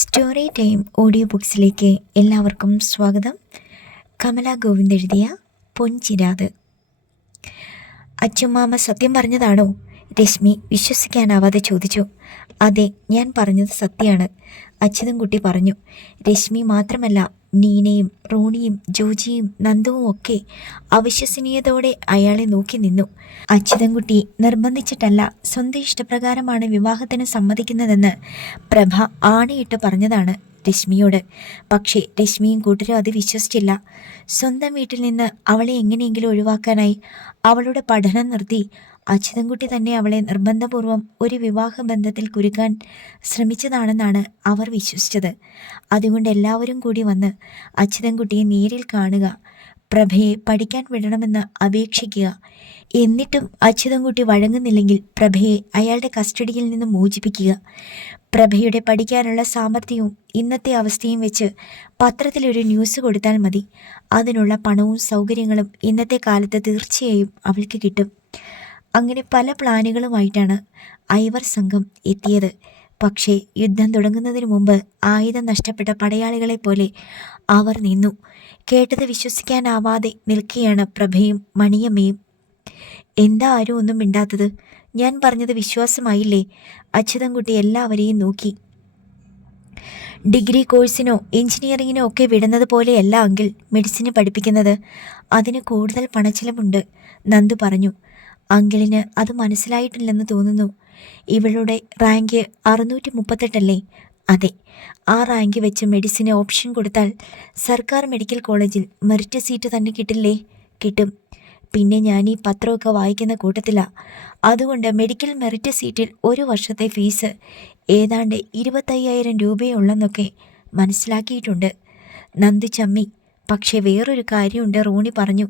Story time audio ബുക്സിലേക്ക് എല്ലാവർക്കും സ്വാഗതം. കമല ഗോവിന്ദ് എഴുതിയ പൊൻചിരാത്. അച്ചുമാമ സത്യം പറഞ്ഞതാണോ? രശ്മി വിശ്വസിക്കാനാവാതെ ചോദിച്ചു. അതെ, ഞാൻ പറഞ്ഞത് സത്യമാണ്, അച്യുതൻകുട്ടി പറഞ്ഞു. രശ്മി മാത്രമല്ല, നീനയും റോണിയും ജോജിയും നന്ദുവും ഒക്കെ അവിശ്വസനീയതയോടെ അയാളെ നോക്കി നിന്നു. അച്യുതൻകുട്ടി നിർബന്ധിച്ചിട്ടല്ല, സ്വന്തം ഇഷ്ടപ്രകാരമാണ് വിവാഹത്തിന് സമ്മതിക്കുന്നതെന്ന് പ്രഭ ആണയിട്ട് പറഞ്ഞതാണ് രശ്മിയോട്. പക്ഷേ രശ്മിയും കൂട്ടരും അത് വിശ്വസിച്ചില്ല. സ്വന്തം വീട്ടിൽ നിന്ന് അവളെ എങ്ങനെയെങ്കിലും ഒഴിവാക്കാനായി അവളുടെ പഠനം നിർത്തി അച്യുതൻകുട്ടി തന്നെ അവളെ നിർബന്ധപൂർവം ഒരു വിവാഹ ബന്ധത്തിൽ കുരുക്കാൻ ശ്രമിച്ചതാണെന്നാണ് അവർ വിശ്വസിച്ചത്. അതുകൊണ്ട് എല്ലാവരും കൂടി വന്ന് അച്യുതൻകുട്ടിയെ നേരിൽ കാണുക, പ്രഭയെ പഠിക്കാൻ വിടണമെന്ന് അപേക്ഷിക്കുക. എന്നിട്ടും അച്യുതൻകുട്ടി വഴങ്ങുന്നില്ലെങ്കിൽ പ്രഭയെ അയാളുടെ കസ്റ്റഡിയിൽ നിന്ന് മോചിപ്പിക്കുക. പ്രഭയുടെ പഠിക്കാനുള്ള സാമർഥ്യവും ഇന്നത്തെ അവസ്ഥയും വെച്ച് പത്രത്തിലൊരു ന്യൂസ് കൊടുത്താൽ മതി. അതിനുള്ള പണവും സൗകര്യങ്ങളും ഇന്നത്തെ കാലത്ത് തീർച്ചയായും അവൾക്ക് കിട്ടും. അങ്ങനെ പല പ്ലാനുകളുമായിട്ടാണ് ഐവർ സംഘം എത്തിയത്. പക്ഷേ യുദ്ധം തുടങ്ങുന്നതിന് മുമ്പ് ആയുധം നഷ്ടപ്പെട്ട പടയാളികളെ പോലെ അവർ നിന്നു. കേട്ടത് വിശ്വസിക്കാനാവാതെ നിൽക്കുകയാണ് പ്രഭയും മണിയമ്മയും. എന്താ ആരും ഒന്നും മിണ്ടാത്തത്? ഞാൻ പറഞ്ഞത് വിശ്വാസമായില്ലേ? അച്യുതൻകുട്ടി എല്ലാവരെയും നോക്കി. ഡിഗ്രി കോഴ്സിനോ എഞ്ചിനീയറിങ്ങിനോ ഒക്കെ വിടുന്നത് പോലെയല്ല അങ്കിൾ മെഡിസിന് പഠിപ്പിക്കുന്നത്. അതിന് കൂടുതൽ പണച്ചിലവുണ്ട്, നന്ദു പറഞ്ഞു. അങ്കിളിന് അത് മനസ്സിലായിട്ടില്ലെന്ന് തോന്നുന്നു. ഇവളുടെ റാങ്ക് 638 അതെ, ആ റാങ്ക് വെച്ച് മെഡിസിന് ഓപ്ഷൻ കൊടുത്താൽ സർക്കാർ മെഡിക്കൽ കോളേജിൽ മെറിറ്റ് സീറ്റ് തന്നെ കിട്ടില്ലേ? കിട്ടും. പിന്നെ ഞാൻ ഈ പത്രമൊക്കെ വായിക്കുന്ന കൂട്ടത്തിലാണ്. അതുകൊണ്ട് മെഡിക്കൽ മെറിറ്റ് സീറ്റിൽ ഒരു വർഷത്തെ ഫീസ് ഏതാണ്ട് 25,000 രൂപയേ ഉള്ളെന്നൊക്കെ മനസ്സിലാക്കിയിട്ടുണ്ട്. നന്ദു ചമ്മി. പക്ഷേ വേറൊരു കാര്യമുണ്ട്, റോണി പറഞ്ഞു.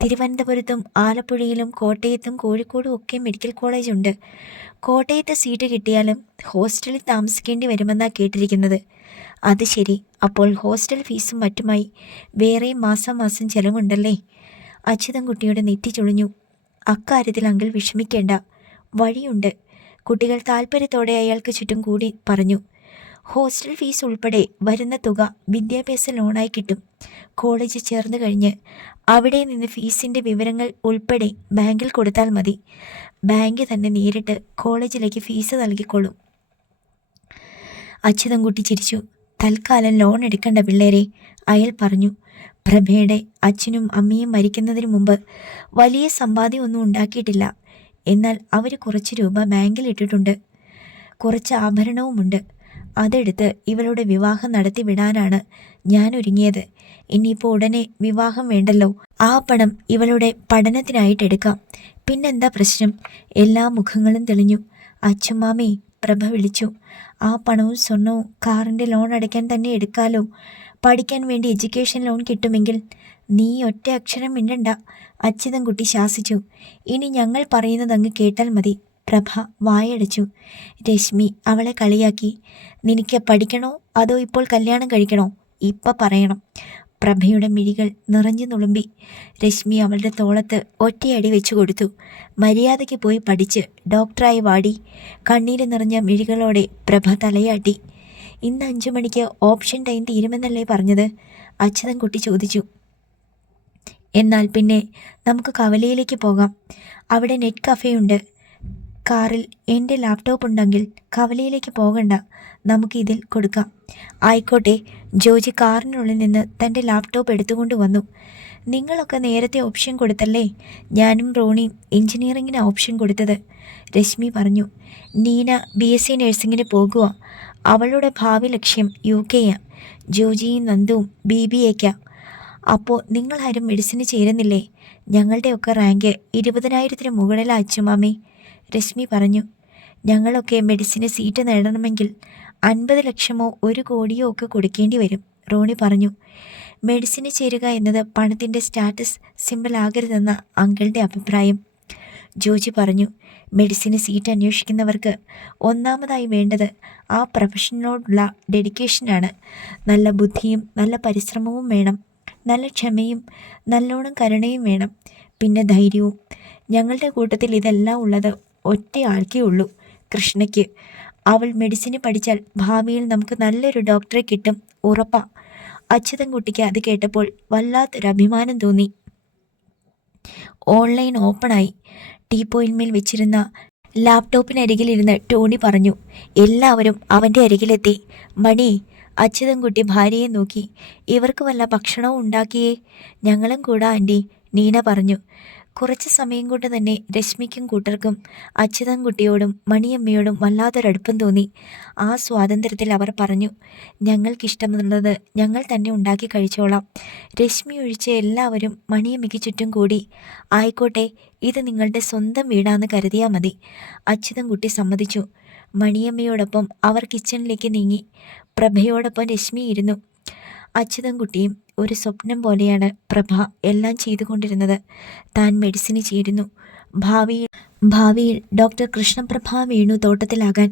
തിരുവനന്തപുരത്തും ആലപ്പുഴയിലും കോട്ടയത്തും കോഴിക്കോടും ഒക്കെ മെഡിക്കൽ കോളേജുണ്ട്. കോട്ടയത്ത് സീറ്റ് കിട്ടിയാലും ഹോസ്റ്റലിൽ താമസിക്കേണ്ടി വരുമെന്നാണ് കേട്ടിരിക്കുന്നത്. അത് ശരി, അപ്പോൾ ഹോസ്റ്റൽ ഫീസും മറ്റുമായി വേറെ മാസം മാസം ചെലവുണ്ടല്ലേ? അച്യുതൻകുട്ടിയുടെ നെറ്റി ചുളിഞ്ഞു. അക്കാര്യത്തിൽ അങ്കിൾ വിഷമിക്കേണ്ട, വഴിയുണ്ട്. കുട്ടികൾ താല്പര്യത്തോടെ അയാൾക്ക് ചുറ്റും കൂടി പറഞ്ഞു. ഹോസ്റ്റൽ ഫീസ് ഉൾപ്പെടെ വരുന്ന തുക വിദ്യാഭ്യാസ ലോണായി കിട്ടും. കോളേജിൽ ചേർന്ന് കഴിഞ്ഞ് അവിടെ നിന്ന് ഫീസിൻ്റെ വിവരങ്ങൾ ഉൾപ്പെടെ ബാങ്കിൽ കൊടുത്താൽ മതി. ബാങ്ക് തന്നെ നേരിട്ട് കോളേജിലേക്ക് ഫീസ് നൽകിക്കൊള്ളും. അച്യുതൻകുട്ടി ചിരിച്ചു. തൽക്കാലം ലോൺ എടുക്കണ്ട പിള്ളേരെ, അയാൾ പറഞ്ഞു. പ്രഭയുടെ അച്ഛനും അമ്മയും മരിക്കുന്നതിന് മുമ്പ് വലിയ സമ്പാദ്യമൊന്നും ഉണ്ടാക്കിയിട്ടില്ല. എന്നാൽ അവർ കുറച്ച് രൂപ ബാങ്കിൽ ഇട്ടിട്ടുണ്ട്. കുറച്ച് ആഭരണവുമുണ്ട്. അതെടുത്ത് ഇവളുടെ വിവാഹം നടത്തി വിടാനാണ് ഞാൻ ഒരുങ്ങിയത്. ഇനിയിപ്പോൾ ഉടനെ വിവാഹം വേണ്ടല്ലോ. ആ പണം ഇവളുടെ പഠനത്തിനായിട്ട് എടുക്കാം. പിന്നെന്താ പ്രശ്നം? എല്ലാ മുഖങ്ങളും തെളിഞ്ഞു. അച്ഛമ്മാമേ, പ്രഭ വിളിച്ചു. ആ പണവും സ്വർണവും കാറിൻ്റെ ലോൺ അടയ്ക്കാൻ തന്നെ എടുക്കാലോ. പഠിക്കാൻ വേണ്ടി എഡ്യൂക്കേഷൻ ലോൺ കിട്ടുമെങ്കിൽ. നീ ഒറ്റ അക്ഷരം മിണ്ടണ്ട, അച്യുതൻകുട്ടി ശാസിച്ചു. ഇനി ഞങ്ങൾ പറയുന്നത് അങ്ങ് കേട്ടാൽ മതി. പ്രഭ വായടച്ചു. രശ്മി അവളെ കളിയാക്കി. നിനക്ക് പഠിക്കണോ അതോ ഇപ്പോൾ കല്യാണം കഴിക്കണോ? ഇപ്പം പറയണം. പ്രഭയുടെ മിഴികൾ നിറഞ്ഞു നുളുമ്പി. രശ്മി അവളുടെ തോളത്ത് ഒറ്റയടി വെച്ചു കൊടുത്തു. മര്യാദയ്ക്ക് പോയി പഠിച്ച് ഡോക്ടറായി വാടി. കണ്ണീര് നിറഞ്ഞ മിഴികളോടെ പ്രഭ തലയാട്ടി. ഇന്ന് 5 മണിക്ക് ഓപ്ഷൻ ടൈം തീരുമെന്നല്ലേ പറഞ്ഞത്? അച്യുതൻകുട്ടി ചോദിച്ചു. എന്നാൽ പിന്നെ നമുക്ക് കവലയിലേക്ക് പോകാം. അവിടെ നെറ്റ് കഫേയുണ്ട്. കാറിൽ എൻ്റെ ലാപ്ടോപ്പ് ഉണ്ടെങ്കിൽ കവലയിലേക്ക് പോകണ്ട, നമുക്ക് ഇതിൽ കൊടുക്കാം. ആയിക്കോട്ടെ. ജോജി കാറിനുള്ളിൽ നിന്ന് തൻ്റെ ലാപ്ടോപ്പ് എടുത്തുകൊണ്ട് വന്നു. നിങ്ങളൊക്കെ നേരത്തെ ഓപ്ഷൻ കൊടുത്തല്ലേ? ഞാനും റോണിയും എഞ്ചിനീയറിങ്ങിന് ഓപ്ഷൻ കൊടുത്തത്, രശ്മി പറഞ്ഞു. നീന BSc നഴ്സിങ്ങിന് പോകുക. അവളുടെ ഭാവി ലക്ഷ്യം UK-യാണ്. ജോജിയും നന്ദുവും BBA-ക്കാ. അപ്പോൾ നിങ്ങളാരും മെഡിസിന് ചേരുന്നില്ലേ? ഞങ്ങളുടെയൊക്കെ റാങ്ക് 20,000-ന് മുകളിലാണ് അച്ചുമാമേ, രശ്മി പറഞ്ഞു. ഞങ്ങളൊക്കെ മെഡിസിന് സീറ്റ് നേടണമെങ്കിൽ 50 ലക്ഷമോ 1 കോടിയോ ഒക്കെ കൊടുക്കേണ്ടി വരും, റോണി പറഞ്ഞു. മെഡിസിന് ചേരുക എന്നത് പണത്തിൻ്റെ സ്റ്റാറ്റസ് സിമ്പിൾ ആകരുതെന്ന അങ്കിളുടെ അഭിപ്രായം, ജോജി പറഞ്ഞു. മെഡിസിന് സീറ്റ് അന്വേഷിക്കുന്നവർക്ക് ഒന്നാമതായി വേണ്ടത് ആ പ്രൊഫഷനോടുള്ള ഡെഡിക്കേഷനാണ്. നല്ല ബുദ്ധിയും നല്ല പരിശ്രമവും വേണം. നല്ല ക്ഷമയും നല്ലോണം കരുണയും വേണം. പിന്നെ ധൈര്യവും. ഞങ്ങളുടെ കൂട്ടത്തിൽ ഇതെല്ലാം ഉള്ളത് ഒറ്റ ആൾക്കേ ഉള്ളൂ, കൃഷ്ണയ്ക്ക്. അവൾ മെഡിസിന് പഠിച്ചാൽ ഭാവിയിൽ നമുക്ക് നല്ലൊരു ഡോക്ടറെ കിട്ടും, ഉറപ്പാ. അച്യുതൻകുട്ടിക്ക് അത് കേട്ടപ്പോൾ വല്ലാത്തൊരു അഭിമാനം തോന്നി. ഓൺലൈൻ ഓപ്പണായി. ടീപ്പോയിന്മേൽ വെച്ചിരുന്ന ലാപ്ടോപ്പിനരികിലിരുന്ന് ടോണി പറഞ്ഞു. എല്ലാവരും അവൻ്റെ അരികിലെത്തി. മണി, അച്യുതൻകുട്ടി ഭാര്യയെ നോക്കി. ഇവർക്ക് വല്ല ഭക്ഷണവും ഉണ്ടാക്കിയേ? ഞങ്ങളും കൂടാ ആൻറ്റി, നീന പറഞ്ഞു. കുറച്ച് സമയം കൊണ്ട് തന്നെ രശ്മിക്കും കൂട്ടർക്കും അച്യുതൻകുട്ടിയോടും മണിയമ്മയോടും വല്ലാത്തൊരടുപ്പം തോന്നി. ആ സ്വാതന്ത്ര്യത്തിൽ അവർ പറഞ്ഞു, ഞങ്ങൾക്കിഷ്ടമുള്ളത് ഞങ്ങൾ തന്നെ ഉണ്ടാക്കി കഴിച്ചോളാം. രശ്മി ഒഴിച്ച് എല്ലാവരും മണിയമ്മയ്ക്ക് ചുറ്റും കൂടി. ആയിക്കോട്ടെ, ഇത് നിങ്ങളുടെ സ്വന്തം വീടാന്ന് കരുതിയാൽ മതി. അച്യുതൻകുട്ടി സമ്മതിച്ചു. മണിയമ്മയോടൊപ്പം അവർ കിച്ചണിലേക്ക് നീങ്ങി. പ്രഭയോടൊപ്പം രശ്മി ഇരുന്നു. അച്യുതൻകുട്ടിയും ഒരു സ്വപ്നം പോലെയാണ് പ്രഭ എല്ലാം ചെയ്തുകൊണ്ടിരുന്നത്. താൻ മെഡിസിന് ചേരുന്നു. ഭാവിയിൽ ഡോക്ടർ കൃഷ്ണപ്രഭ വേണു തോട്ടത്തിലാകാൻ.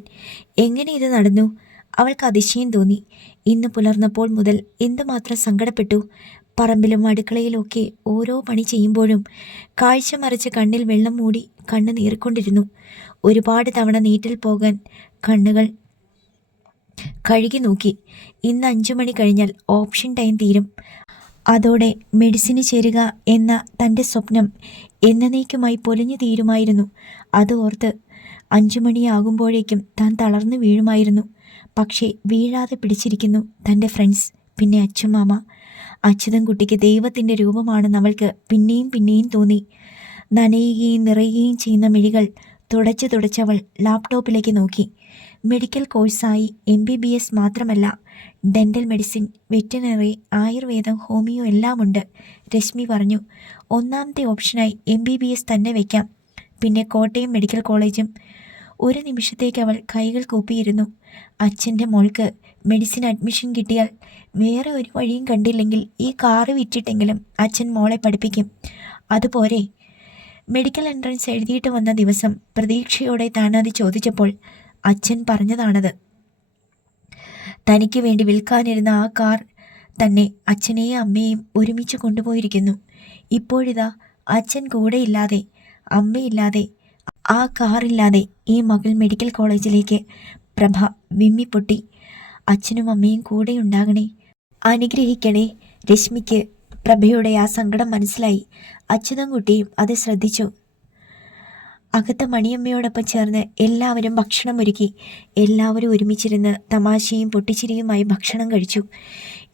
എങ്ങനെ ഇത് നടന്നു? അവൾക്ക് അതിശയം തോന്നി. ഇന്ന് പുലർന്നപ്പോൾ മുതൽ എന്തുമാത്രം സങ്കടപ്പെട്ടു. പറമ്പിലും അടുക്കളയിലൊക്കെ ഓരോ പണി ചെയ്യുമ്പോഴും കാഴ്ച മറിച്ച് കണ്ണിൽ വെള്ളം മൂടി കണ്ണ് നീറിക്കൊണ്ടിരുന്നു. ഒരുപാട് തവണ നീറ്റിൽ പോകാൻ കണ്ണുകൾ കഴുകി നോക്കി. ഇന്ന് 5 മണി കഴിഞ്ഞാൽ ഓപ്ഷൻ ടൈം തീരും. അതോടെ മെഡിസിന് ചേരുക എന്ന തൻ്റെ സ്വപ്നം എന്നേക്കുമായി പൊലിഞ്ഞു തീരുമായിരുന്നു. അത് ഓർത്ത് 5 മണിയാകുമ്പോഴേക്കും താൻ തളർന്നു വീഴുമായിരുന്നു. പക്ഷേ വീഴാതെ പിടിച്ചിരിക്കുന്നു തൻ്റെ ഫ്രണ്ട്സ്, പിന്നെ അച്ഛമാമ. അച്യുതൻകുട്ടിക്ക് ദൈവത്തിൻ്റെ രൂപമാണെന്ന് അവൾക്ക് പിന്നെയും പിന്നെയും തോന്നി. നനയുകയും നിറയുകയും ചെയ്യുന്ന മിഴികൾ തുടച്ചവൾ ലാപ്ടോപ്പിലേക്ക് നോക്കി. മെഡിക്കൽ കോഴ്സായി MBBS മാത്രമല്ല, ഡെൻ്റൽ മെഡിസിൻ, വെറ്റിനറി, ആയുർവേദം, ഹോമിയോ എല്ലാമുണ്ട്, രശ്മി പറഞ്ഞു. ഒന്നാമത്തെ ഓപ്ഷനായി MBBS തന്നെ വയ്ക്കാം. പിന്നെ കോട്ടയം മെഡിക്കൽ കോളേജും. ഒരു നിമിഷത്തേക്ക് അവൾ കൈകൾ കൂപ്പിയിരുന്നു. അച്ഛൻ്റെ മോൾക്ക് മെഡിസിൻ അഡ്മിഷൻ കിട്ടിയാൽ വേറെ ഒരു വഴിയും കണ്ടില്ലെങ്കിൽ ഈ കാറ് വിറ്റിട്ടെങ്കിലും അച്ഛൻ മോളെ പഠിപ്പിക്കും. അതുപോരെ? മെഡിക്കൽ എൻട്രൻസ് എഴുതിയിട്ട് വന്ന ദിവസം പ്രതീക്ഷയോടെ താനത് ചോദിച്ചപ്പോൾ അച്ഛൻ പറഞ്ഞതാണത്. തനിക്ക് വേണ്ടി വിൽക്കാനിരുന്ന ആ കാർ തന്നെ അച്ഛനെയും അമ്മയെയും ഒരുമിച്ച് കൊണ്ടുപോയിരിക്കുന്നു. ഇപ്പോഴിതാ അച്ഛൻ കൂടെയില്ലാതെ, അമ്മയില്ലാതെ, ആ കാറില്ലാതെ ഈ മകൾ മെഡിക്കൽ കോളേജിലേക്ക്. പ്രഭ വിമ്മിപ്പൊട്ടി. അച്ഛനും അമ്മയും കൂടെയുണ്ടാകണേ, അനുഗ്രഹിക്കണേ. രശ്മിക്ക് പ്രഭയുടെ ആ സങ്കടം മനസ്സിലായി. അച്യുതൻകുട്ടിയും അത് ശ്രദ്ധിച്ചു. അകത്ത് മണിയമ്മയോടൊപ്പം ചേർന്ന് എല്ലാവരും ഭക്ഷണം ഒരുക്കി. എല്ലാവരും ഒരുമിച്ചിരുന്ന് തമാശയും പൊട്ടിച്ചിരിയുമായി ഭക്ഷണം കഴിച്ചു.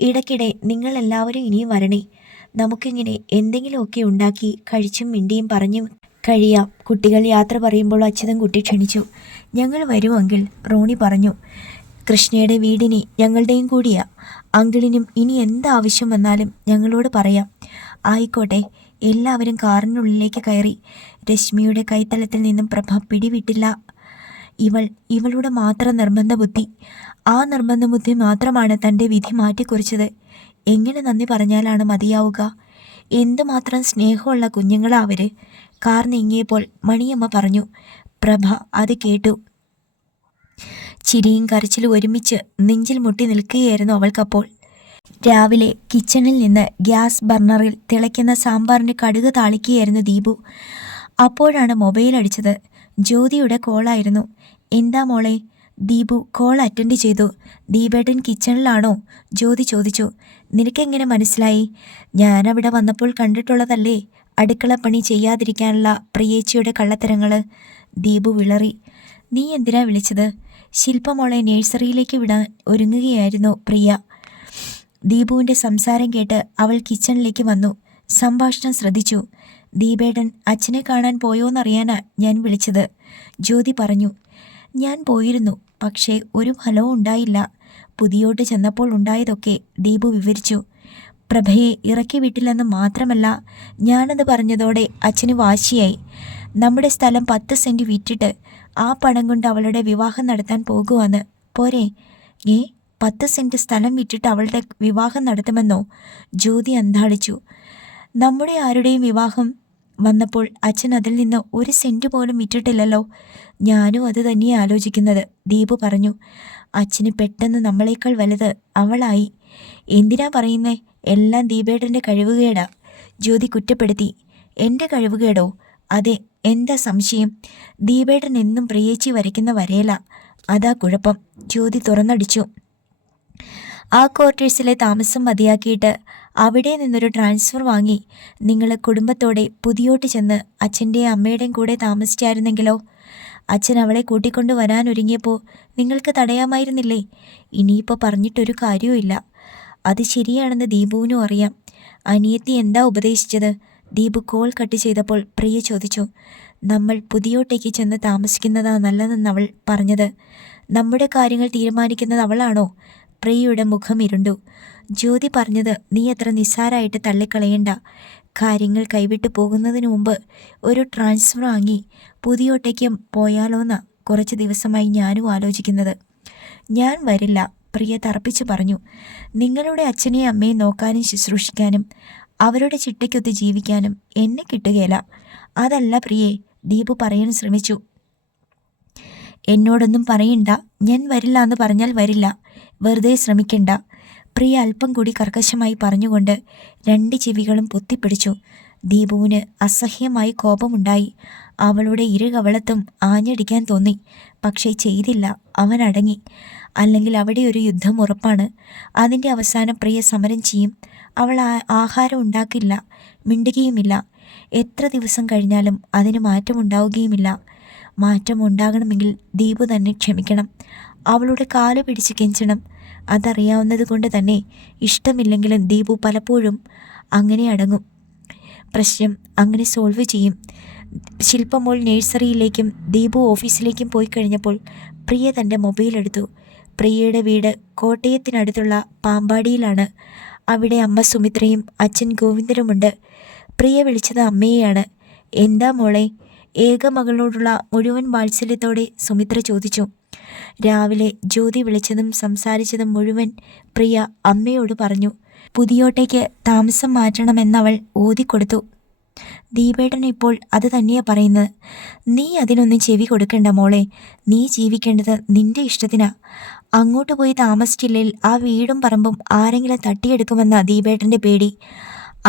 ഇടയ്ക്കിടെ നിങ്ങളെല്ലാവരും ഇനിയും വരണേ, നമുക്കിങ്ങനെ എന്തെങ്കിലുമൊക്കെ ഉണ്ടാക്കി കഴിച്ചും മിണ്ടിയും പറഞ്ഞും കഴിയാം. കുട്ടികൾ യാത്ര പറയുമ്പോൾ അച്യുതൻകുട്ടി ക്ഷണിച്ചു. ഞങ്ങൾ വരും അങ്കിൾ, റോണി പറഞ്ഞു. കൃഷ്ണയുടെ വീടിനി ഞങ്ങളുടെയും കൂടിയാ. അങ്കിളിനും ഇനി എന്താവശ്യം വന്നാലും ഞങ്ങളോട് പറയാം. ആയിക്കോട്ടെ. എല്ലാവരും കാറിനുള്ളിലേക്ക് കയറി. രശ്മിയുടെ കൈത്തലത്തിൽ നിന്നും പ്രഭ പിടിവിട്ടില്ല. ഇവളുടെ മാത്രം നിർബന്ധ ബുദ്ധി. ആ നിർബന്ധ ബുദ്ധി മാത്രമാണ് തൻ്റെ വിധി മാറ്റിക്കുറിച്ചത്. എങ്ങനെ നന്ദി പറഞ്ഞാലാണ് മതിയാവുക? എന്തുമാത്രം സ്നേഹമുള്ള കുഞ്ഞുങ്ങളാ അവര്. കാർ നീങ്ങിയപ്പോൾ മണിയമ്മ പറഞ്ഞു. പ്രഭ അത് കേട്ടു. ചിരിയും കരച്ചിലും ഒരുമിച്ച് നെഞ്ചിൽ മുട്ടി നിൽക്കുകയായിരുന്നു അവൾക്കപ്പോൾ. രാവിലെ കിച്ചണിൽ നിന്ന് ഗ്യാസ് ബർണറിൽ തിളയ്ക്കുന്ന സാമ്പാറിന് കടുക് താളിക്കുകയായിരുന്നു ദീപു. അപ്പോഴാണ് മൊബൈൽ അടിച്ചത്. ജ്യോതിയുടെ കോളായിരുന്നു. എന്താ മോളെ? ദീപു കോൾ അറ്റൻഡ് ചെയ്തു. ദീപേട്ടൻ കിച്ചണിലാണോ? ജ്യോതി ചോദിച്ചു. നിനക്കെങ്ങനെ മനസ്സിലായി? ഞാനവിടെ വന്നപ്പോൾ കണ്ടിട്ടുള്ളതല്ലേ അടുക്കളപ്പണി ചെയ്യാതിരിക്കാനുള്ള പ്രിയേച്ചിയുടെ കള്ളത്തരങ്ങൾ. ദീപു വിളറി. നീ എന്തിനാ വിളിച്ചത്? ശില്പമോളെ നേഴ്സറിയിലേക്ക് വിടാൻ ഒരുങ്ങുകയായിരുന്നു പ്രിയ. ദീപുവിൻ്റെ സംസാരം കേട്ട് അവൾ കിച്ചണിലേക്ക് വന്നു. സംഭാഷണം ശ്രദ്ധിച്ചു. ദീപേട്ടൻ അച്ഛനെ കാണാൻ പോയോന്നറിയാനാ ഞാൻ വിളിച്ചത്, ജ്യോതി പറഞ്ഞു. ഞാൻ പോയിരുന്നു, പക്ഷേ ഒരു ഫലവും ഉണ്ടായില്ല. പുതിയോട്ട് ചെന്നപ്പോൾ ഉണ്ടായതൊക്കെ ദീപു വിവരിച്ചു. പ്രഭയെ ഇറക്കി വിട്ടില്ലെന്ന് മാത്രമല്ല, ഞാനത് പറഞ്ഞതോടെ അച്ഛന് വാശിയായി. നമ്മുടെ സ്ഥലം 10 സെൻറ്റ് വിറ്റിട്ട് ആ പണം കൊണ്ട് അവളുടെ വിവാഹം നടത്താൻ പോകുവാന്ന്. പോരെ? 10 സെൻറ്റ് സ്ഥലം വിറ്റിട്ട് അവളുടെ വിവാഹം നടത്തുമെന്നോ? ജ്യോതി അന്താളിച്ചു. നമ്മുടെ ആരുടെയും വിവാഹം വന്നപ്പോൾ അച്ഛൻ അതിൽ നിന്ന് 1 സെൻറ്റ് പോലും വിറ്റിട്ടില്ലല്ലോ. ഞാനും അത് തന്നെയാണ് ആലോചിക്കുന്നത്, ദീപു പറഞ്ഞു. അച്ഛന് പെട്ടെന്ന് നമ്മളേക്കാൾ വലുത് അവളായി. എന്തിനാ പറയുന്നേ? എല്ലാം ദീപേട്ടൻ്റെ കഴിവുകേടാ, ജ്യോതി കുറ്റപ്പെടുത്തി. എൻ്റെ കഴിവുകേടോ? അതെ, എന്താ സംശയം? ദീപേട്ടൻ എന്നും പ്രിയേച്ചി വരയ്ക്കുന്ന വരയില. അതാ കുഴപ്പം, ജ്യോതി തുറന്നടിച്ചു. ആ ക്വാർട്ടേഴ്സിലെ താമസം മതിയാക്കിയിട്ട് അവിടെ നിന്നൊരു ട്രാൻസ്ഫർ വാങ്ങി നിങ്ങൾ കുടുംബത്തോടെ പുതിയോട്ട് ചെന്ന് അച്ഛൻ്റെയും അമ്മയുടെയും കൂടെ താമസിച്ചായിരുന്നെങ്കിലോ? അച്ഛൻ അവളെ കൂട്ടിക്കൊണ്ടു വരാനൊരുങ്ങിയപ്പോൾ നിങ്ങൾക്ക് തടയാമായിരുന്നില്ലേ? ഇനിയിപ്പോൾ പറഞ്ഞിട്ടൊരു കാര്യവുമില്ല. അത് ശരിയാണെന്ന് ദീപുവിനും അറിയാം. അനിയത്തി എന്താ ഉപദേശിച്ചത്? ദീപു കോൾ കട്ട് ചെയ്തപ്പോൾ പ്രിയ ചോദിച്ചു. നമ്മൾ പുതിയോട്ടേക്ക് ചെന്ന് താമസിക്കുന്നതാ നല്ലതെന്നവൾ പറഞ്ഞത്. നമ്മുടെ കാര്യങ്ങൾ തീരുമാനിക്കുന്നത് അവളാണോ? പ്രിയയുടെ മുഖം ഇരുണ്ടു. ജ്യോതി പറഞ്ഞത് നീ അത്ര നിസ്സാരമായിട്ട് തള്ളിക്കളയണ്ട. കാര്യങ്ങൾ കൈവിട്ടു പോകുന്നതിന് മുമ്പ് ഒരു ട്രാൻസ്ഫർ വാങ്ങി പുതിയോട്ടേക്ക് പോയാലോന്നാ കുറച്ച് ദിവസമായി ഞാനും ആലോചിക്കുന്നത്. ഞാൻ വരില്ല, പ്രിയ തറപ്പിച്ചു പറഞ്ഞു. നിങ്ങളുടെ അച്ഛനെയും അമ്മയും നോക്കാനും ശുശ്രൂഷിക്കാനും അവരുടെ ചിട്ടയ്ക്കൊത്ത് ജീവിക്കാനും എന്നെ കിട്ടുകയില്ല. അതല്ല പ്രിയേ, ദീപു പറയാൻ ശ്രമിച്ചു. എന്നോടൊന്നും പറയണ്ട, ഞാൻ വരില്ല എന്ന് പറഞ്ഞാൽ വരില്ല, വെറുതെ ശ്രമിക്കണ്ട, പ്രിയ അല്പം കൂടി കർക്കശമായി പറഞ്ഞുകൊണ്ട് 2 ചെവികളും പൊത്തിപ്പിടിച്ചു. ദീപുവിന് അസഹ്യമായി കോപമുണ്ടായി. അവളുടെ ഇരുകവളത്തും ആഞ്ഞടിക്കാൻ തോന്നി. പക്ഷേ ചെയ്തില്ല. അവൻ അടങ്ങി. അല്ലെങ്കിൽ അവിടെ ഒരു യുദ്ധം ഉറപ്പാണ്. അതിൻ്റെ അവസാനം പ്രിയ സമരം ചെയ്യും. അവൾ ആഹാരം ഉണ്ടാക്കില്ല, മിണ്ടുകയുമില്ല. എത്ര ദിവസം കഴിഞ്ഞാലും അതിന് മാറ്റമുണ്ടാവുകയുമില്ല. മാറ്റമുണ്ടാകണമെങ്കിൽ ദീപു തന്നെ ക്ഷമിക്കണം. അവളുടെ കാല് പിടിച്ച് കെഞ്ചണം. അതറിയാവുന്നത് കൊണ്ട് തന്നെ ഇഷ്ടമില്ലെങ്കിലും ദീപു പലപ്പോഴും അങ്ങനെ അടങ്ങും. പ്രശ്നം അങ്ങനെ സോൾവ് ചെയ്യും. ശില്പമോൾ നേഴ്സറിയിലേക്കും ദീപു ഓഫീസിലേക്കും പോയി കഴിഞ്ഞപ്പോൾ പ്രിയ തൻ്റെ മൊബൈൽ എടുത്തു. പ്രിയയുടെ വീട് കോട്ടയത്തിനടുത്തുള്ള പാമ്പാടിയിലാണ്. അവിടെ അമ്മ സുമിത്രയും അച്ഛൻ ഗോവിന്ദനുമുണ്ട്. പ്രിയ വിളിച്ചത് അമ്മയെയാണ്. എന്താ മോളെ? ഏക മകളോടുള്ള മുഴുവൻ വാത്സല്യത്തോടെ സുമിത്ര ചോദിച്ചു. രാവിലെ ജ്യോതി വിളിച്ചതും സംസാരിച്ചതും മുഴുവൻ പ്രിയ അമ്മയോട് പറഞ്ഞു. പുതിയോട്ടേക്ക് താമസം മാറ്റണമെന്നവൾ ഓതിക്കൊടുത്തു. ദീപേട്ടൻ ഇപ്പോൾ അത് തന്നെയാ പറയുന്നത്. നീ അതിനൊന്നും ചെവി കൊടുക്കണ്ട മോളെ. നീ ജീവിക്കേണ്ടത് നിന്റെ ഇഷ്ടത്തിനാ. അങ്ങോട്ട് പോയി താമസിച്ചില്ലെങ്കിൽ ആ വീടും പറമ്പും ആരെങ്കിലും തട്ടിയെടുക്കുമെന്നാ ദീപേട്ടൻ്റെ പേടി.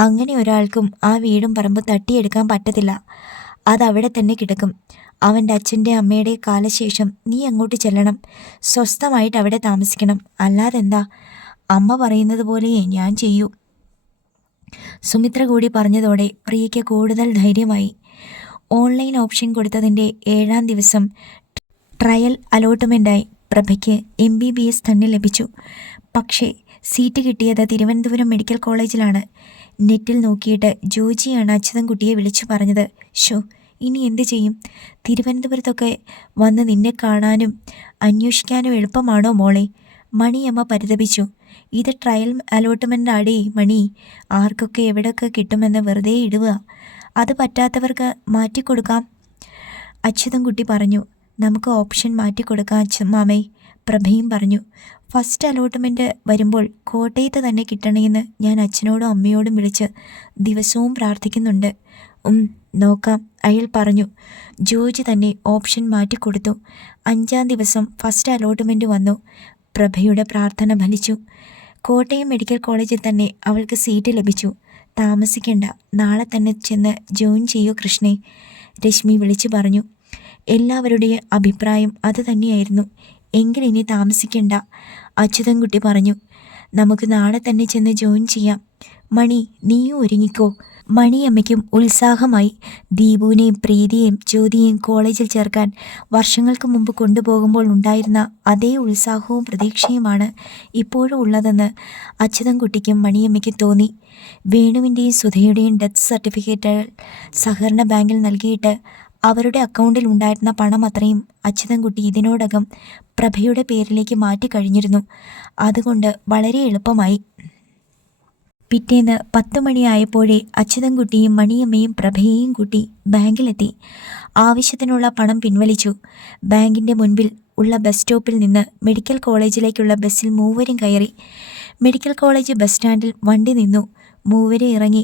അങ്ങനെ ഒരാൾക്കും ആ വീടും പറമ്പും തട്ടിയെടുക്കാൻ പറ്റത്തില്ല. അതവിടെ തന്നെ കിടക്കും. അവൻ്റെ അച്ഛൻ്റെ അമ്മയുടെ കാലശേഷം നീ അങ്ങോട്ട് ചെല്ലണം. സ്വസ്ഥമായിട്ട് അവിടെ താമസിക്കണം. അല്ലാതെന്താ? അമ്മ പറയുന്നത് പോലെയേ ഞാൻ ചെയ്യൂ. സുമിത്ര കൂടി പറഞ്ഞതോടെ പ്രിയയ്ക്ക് കൂടുതൽ ധൈര്യമായി. ഓൺലൈൻ ഓപ്ഷൻ കൊടുത്തതിൻ്റെ 7-ാം ദിവസം ട്രയൽ അലോട്ട്മെൻറ്റായി പ്രഭയ്ക്ക് MBBS തന്നെ ലഭിച്ചു. പക്ഷേ സീറ്റ് കിട്ടിയത് തിരുവനന്തപുരം മെഡിക്കൽ കോളേജിലാണ്. നെറ്റിൽ നോക്കിയിട്ട് ജോജിയാണ് അച്യുതൻകുട്ടിയെ വിളിച്ചു പറഞ്ഞത്. ഷോ, ഇനി എന്ത് ചെയ്യും? തിരുവനന്തപുരത്തൊക്കെ വന്ന് നിന്നെ കാണാനും അന്വേഷിക്കാനും എളുപ്പമാണോ മോളെ? മണിയമ്മ പരിതപിച്ചു. ഇത് ട്രയൽ അലോട്ട്മെൻ്റ് ആടേ മണി. ആർക്കൊക്കെ എവിടെയൊക്കെ കിട്ടുമെന്ന് വെറുതെ ഇടുക. അത് പറ്റാത്തവർക്ക് മാറ്റിക്കൊടുക്കാം. അച്യുതൻകുട്ടി പറഞ്ഞു. നമുക്ക് ഓപ്ഷൻ മാറ്റിക്കൊടുക്കാം അച്ഛമ്മാമേ, പ്രഭയും പറഞ്ഞു. ഫസ്റ്റ് അലോട്ട്മെൻറ്റ് വരുമ്പോൾ കോട്ടയത്ത് തന്നെ കിട്ടണമെന്ന് ഞാൻ അച്ഛനോടും അമ്മയോടും വിളിച്ച് ദിവസവും പ്രാർത്ഥിക്കുന്നുണ്ട്. നോക്കാം, അയാൾ പറഞ്ഞു. ജോർജ് തന്നെ ഓപ്ഷൻ മാറ്റിക്കൊടുത്തു. 5-ാം ദിവസം ഫസ്റ്റ് അലോട്ട്മെൻറ്റ് വന്നു. പ്രഭയുടെ പ്രാർത്ഥന ഫലിച്ചു. കോട്ടയം മെഡിക്കൽ കോളേജിൽ തന്നെ അവൾക്ക് സീറ്റ് ലഭിച്ചു. താമസിക്കേണ്ട, നാളെ തന്നെ ചെന്ന് ജോയിൻ ചെയ്യൂ കൃഷ്ണേ, രശ്മി വിളിച്ചു പറഞ്ഞു. എല്ലാവരുടെയും അഭിപ്രായം അത് തന്നെയായിരുന്നു. എങ്കിലിനി താമസിക്കേണ്ട, അച്യുതൻകുട്ടി പറഞ്ഞു. നമുക്ക് നാളെ തന്നെ ചെന്ന് ജോയിൻ ചെയ്യാം. മണി, നീയും ഒരുങ്ങിക്കോ. മണിയമ്മയ്ക്കും ഉത്സാഹമായി. ദീപുവിനെയും പ്രീതിയെയും ജ്യോതിയെയും കോളേജിൽ ചേർക്കാൻ വർഷങ്ങൾക്ക് മുമ്പ് കൊണ്ടുപോകുമ്പോൾ ഉണ്ടായിരുന്ന അതേ ഉത്സാഹവും പ്രതീക്ഷയുമാണ് ഇപ്പോഴും ഉള്ളതെന്ന് അച്യുതൻകുട്ടിക്കും മണിയമ്മയ്ക്കും തോന്നി. വേണുവിൻ്റെയും സുധയുടെയും ഡെത്ത് സർട്ടിഫിക്കറ്റുകൾ സഹകരണ ബാങ്കിൽ നൽകിയിട്ട് അവരുടെ അക്കൗണ്ടിൽ ഉണ്ടായിരുന്ന പണം അത്രയും അച്യുതൻകുട്ടി ഇതിനോടകം പ്രഭയുടെ പേരിലേക്ക് മാറ്റി കഴിഞ്ഞിരുന്നു. അതുകൊണ്ട് വളരെ എളുപ്പമായി. പിറ്റേന്ന് 10 മണിയായപ്പോഴേ അച്യുതൻകുട്ടിയും മണിയമ്മയും പ്രഭയെയും കൂട്ടി ബാങ്കിലെത്തി. ആവശ്യത്തിനുള്ള പണം പിൻവലിച്ചു. ബാങ്കിൻ്റെ മുൻപിൽ ഉള്ള ബസ് സ്റ്റോപ്പിൽ നിന്ന് മെഡിക്കൽ കോളേജിലേക്കുള്ള ബസ്സിൽ മൂവരും കയറി. മെഡിക്കൽ കോളേജ് ബസ് സ്റ്റാൻഡിൽ വണ്ടി നിന്നു. മൂവരും ഇറങ്ങി.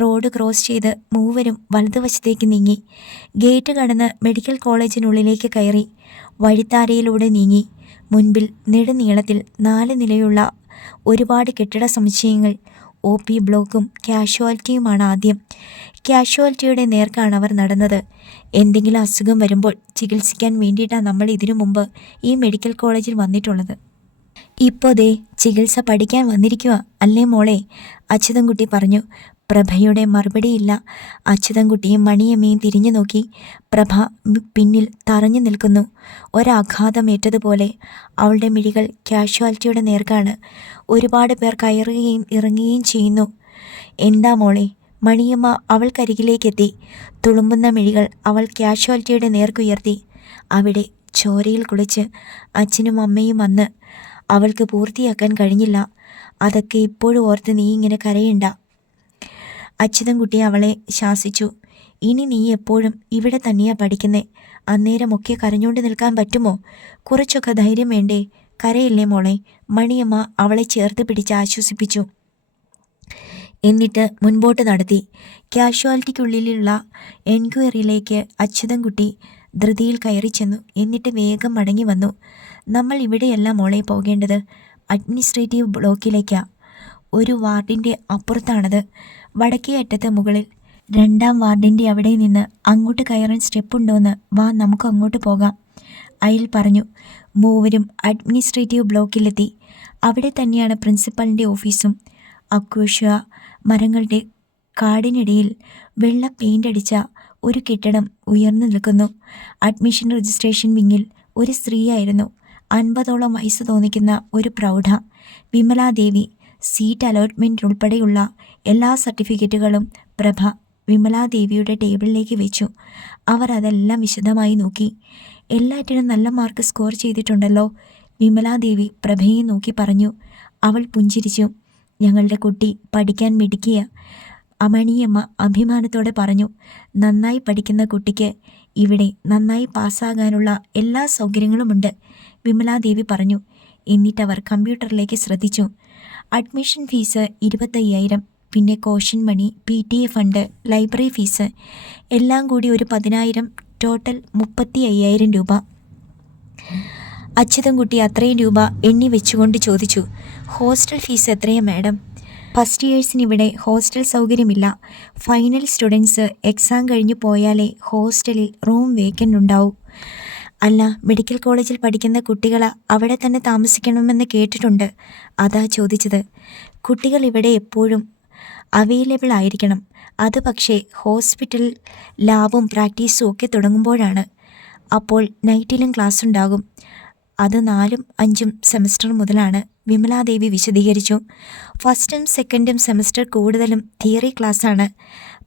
റോഡ് ക്രോസ് ചെയ്ത് മൂവരും വലതുവശത്തേക്ക് നീങ്ങി. ഗേറ്റ് കടന്ന് മെഡിക്കൽ കോളേജിനുള്ളിലേക്ക് കയറി. വഴിത്താരയിലൂടെ നീങ്ങി. മുൻപിൽ നെടുനീളത്തിൽ 4 നിലയുള്ള ഒരുപാട് കെട്ടിട സമുച്ചയങ്ങൾ. OP ബ്ലോക്കും കാഷ്വാലിറ്റിയുമാണ് ആദ്യം. കാഷ്വാലിറ്റിയുടെ നേർക്കാണ് അവർ നടന്നത്. എന്തെങ്കിലും അസുഖം വരുമ്പോൾ ചികിത്സിക്കാൻ വേണ്ടിയിട്ടാണ് നമ്മൾ ഇതിനു മുമ്പ് ഈ മെഡിക്കൽ കോളേജിൽ വന്നിട്ടുള്ളത്. ഇപ്പോൾ ദേ ചികിത്സ പഠിക്കാൻ വന്നിരിക്കുക അല്ലേ മോളെ? അച്യുതൻകുട്ടി പറഞ്ഞു. പ്രഭയുടെ മറുപടിയില്ല. അച്യുതൻകുട്ടിയും മണിയമ്മയും തിരിഞ്ഞു നോക്കി. പ്രഭ പിന്നിൽ തറഞ്ഞു നിൽക്കുന്നു. ഒരാഘാതമേറ്റതുപോലെ അവളുടെ മിഴികൾ കാഷ്വാലിറ്റിയുടെ നേർക്കാണ്. ഒരുപാട് പേർ കയറുകയും ഇറങ്ങുകയും ചെയ്യുന്നു. എന്താ മോളെ? മണിയമ്മ അവൾക്കരികിലേക്കെത്തി. തുളുമ്പുന്ന മിഴികൾ അവൾ കാഷ്വാലിറ്റിയുടെ നേർക്കുയർത്തി. അവിടെ ചോരയിൽ കുളിച്ച് അച്ഛനും അമ്മയും വന്ന് അവൾക്ക് പൂർത്തിയാക്കാൻ കഴിഞ്ഞില്ല. അതൊക്കെ ഇപ്പോഴും ഓർത്ത് നീ ഇങ്ങനെ കരയണ്ട. അച്യുതൻകുട്ടി അവളെ ശാസിച്ചു. ഇനി നീ എപ്പോഴും ഇവിടെ തന്നെയാ പഠിക്കുന്നേ. അന്നേരമൊക്കെ കരഞ്ഞുകൊണ്ട് നിൽക്കാൻ പറ്റുമോ? കുറച്ചൊക്കെ ധൈര്യം വേണ്ടേ? കരയില്ലേ മോളെ? മണിയമ്മ അവളെ ചേർത്ത് പിടിച്ച് ആശ്വസിപ്പിച്ചു. എന്നിട്ട് മുൻപോട്ട് നടത്തി. കാഷ്വാലിറ്റിക്കുള്ളിലുള്ള എൻക്വയറിയിലേക്ക് അച്യുതൻകുട്ടി ധൃതിയിൽ കയറി ചെന്നു. എന്നിട്ട് വേഗം മടങ്ങി വന്നു. നമ്മൾ ഇവിടെയല്ല മോളെ പോകേണ്ടത്, അഡ്മിനിസ്ട്രേറ്റീവ് ബ്ലോക്കിലേക്കാ. ഒരു വാർഡിൻ്റെ അപ്പുറത്താണത്, വടക്കേ അറ്റത്ത് മുകളിൽ. 2ാം വാർഡിൻ്റെ അവിടെ നിന്ന് അങ്ങോട്ട് കയറാൻ സ്റ്റെപ്പുണ്ടോന്ന്. വാ, നമുക്ക് അങ്ങോട്ട് പോകാം, അയൽ പറഞ്ഞു. മൂവരും അഡ്മിനിസ്ട്രേറ്റീവ് ബ്ലോക്കിലെത്തി. അവിടെ തന്നെയാണ് പ്രിൻസിപ്പലിൻ്റെ ഓഫീസും. അക്വേഷ്യ മരങ്ങളുടെ കാടിനിടയിൽ വെള്ള പെയിൻ്റ് അടിച്ച ഒരു കെട്ടിടം ഉയർന്നു നിൽക്കുന്നു. അഡ്മിഷൻ രജിസ്ട്രേഷൻ വിങ്ങിൽ ഒരു സ്ത്രീയായിരുന്നു. 50ഓളം വയസ്സ് തോന്നിക്കുന്ന ഒരു പ്രൗഢ. വിമലാദേവി. സീറ്റ് അലോട്ട്മെൻറ്റ് ഉൾപ്പെടെയുള്ള എല്ലാ സർട്ടിഫിക്കറ്റുകളും പ്രഭ വിമലാദേവിയുടെ ടേബിളിലേക്ക് വെച്ചു. അവർ അതെല്ലാം വിശദമായി നോക്കി. എല്ലാറ്റിനും നല്ല മാർക്ക് സ്കോർ ചെയ്തിട്ടുണ്ടല്ലോ, വിമലാദേവി പ്രഭയെ നോക്കി പറഞ്ഞു. അവൾ പുഞ്ചിരിച്ചു. ഞങ്ങളുടെ കുട്ടി പഠിക്കാൻ മിടുക്കിയ, മണിയമ്മ അഭിമാനത്തോടെ പറഞ്ഞു. നന്നായി പഠിക്കുന്ന കുട്ടിക്ക് ഇവിടെ നന്നായി പാസ്സാകാനുള്ള എല്ലാ സൗകര്യങ്ങളുമുണ്ട്, വിമലാദേവി പറഞ്ഞു. എന്നിട്ടവർ കമ്പ്യൂട്ടറിലേക്ക് ശ്രദ്ധിച്ചു. അഡ്മിഷൻ ഫീസ് 25,000, പിന്നെ കോഷൻ മണി, PTA ഫണ്ട്, ലൈബ്രറി ഫീസ് എല്ലാം കൂടി ഒരു 10,000, ടോട്ടൽ 35,000 രൂപ. അച്യുതൻകുട്ടി അത്രയും രൂപ എണ്ണി വെച്ചുകൊണ്ട് ചോദിച്ചു. ഹോസ്റ്റൽ ഫീസ് എത്രയാണ് മാഡം? ഫസ്റ്റ് ഇയേഴ്സിന് ഇവിടെ ഹോസ്റ്റൽ സൗകര്യമില്ല. ഫൈനൽ സ്റ്റുഡൻസ് എക്സാം കഴിഞ്ഞ് പോയാലേ ഹോസ്റ്റലിൽ റൂം വേക്കൻ്റ് ഉണ്ടാവും. അല്ല, മെഡിക്കൽ കോളേജിൽ പഠിക്കുന്ന കുട്ടികൾ അവിടെ തന്നെ താമസിക്കണമെന്ന് കേട്ടിട്ടുണ്ട്, അതാ ചോദിച്ചത്. കുട്ടികൾ ഇവിടെ എപ്പോഴും അവൈലബിൾ ആയിരിക്കണം. അത് പക്ഷേ ഹോസ്പിറ്റൽ ലാബും പ്രാക്ടീസും ഒക്കെ തുടങ്ങുമ്പോഴാണ്. അപ്പോൾ നൈറ്റിലും ക്ലാസ് ഉണ്ടാകും. അത് 4ഉം 5ഉം സെമസ്റ്റർ മുതലാണ്, വിമലാദേവി വിശദീകരിച്ചു. 1ും 2ും സെമസ്റ്റർ കൂടുതലും തിയറി ക്ലാസ്സാണ്.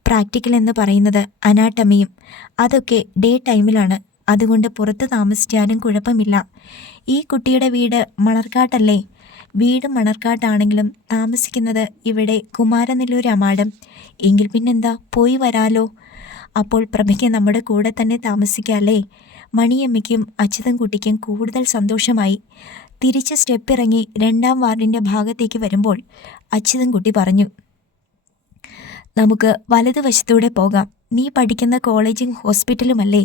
പ്രാക്ടിക്കൽ എന്ന് പറയുന്നത് അനാട്ടമിയും. അതൊക്കെ ഡേ ടൈമിലാണ്. അതുകൊണ്ട് പുറത്ത് താമസിച്ചാലും കുഴപ്പമില്ല. ഈ കുട്ടിയുടെ വീട് മണർക്കാട്ടല്ലേ? വീട് മണർക്കാട്ടാണെങ്കിലും താമസിക്കുന്നത് ഇവിടെ കുമാരനെല്ലൂരാ മാഡം. എങ്കിൽ പിന്നെന്താ, പോയി വരാലോ. അപ്പോൾ പ്രഭയ്ക്ക് നമ്മുടെ കൂടെ തന്നെ താമസിക്കാമല്ലേ? മണിയമ്മയ്ക്കും അച്യുതൻകുട്ടിക്കും കൂടുതൽ സന്തോഷമായി. തിരിച്ച് സ്റ്റെപ്പ് ഇറങ്ങി 2ാം വാർഡിൻ്റെ ഭാഗത്തേക്ക് വരുമ്പോൾ അച്യുതൻകുട്ടി പറഞ്ഞു. നമുക്ക് വലതുവശത്തൂടെ പോകാം. നീ പഠിക്കുന്ന കോളേജും ഹോസ്പിറ്റലുമല്ലേ?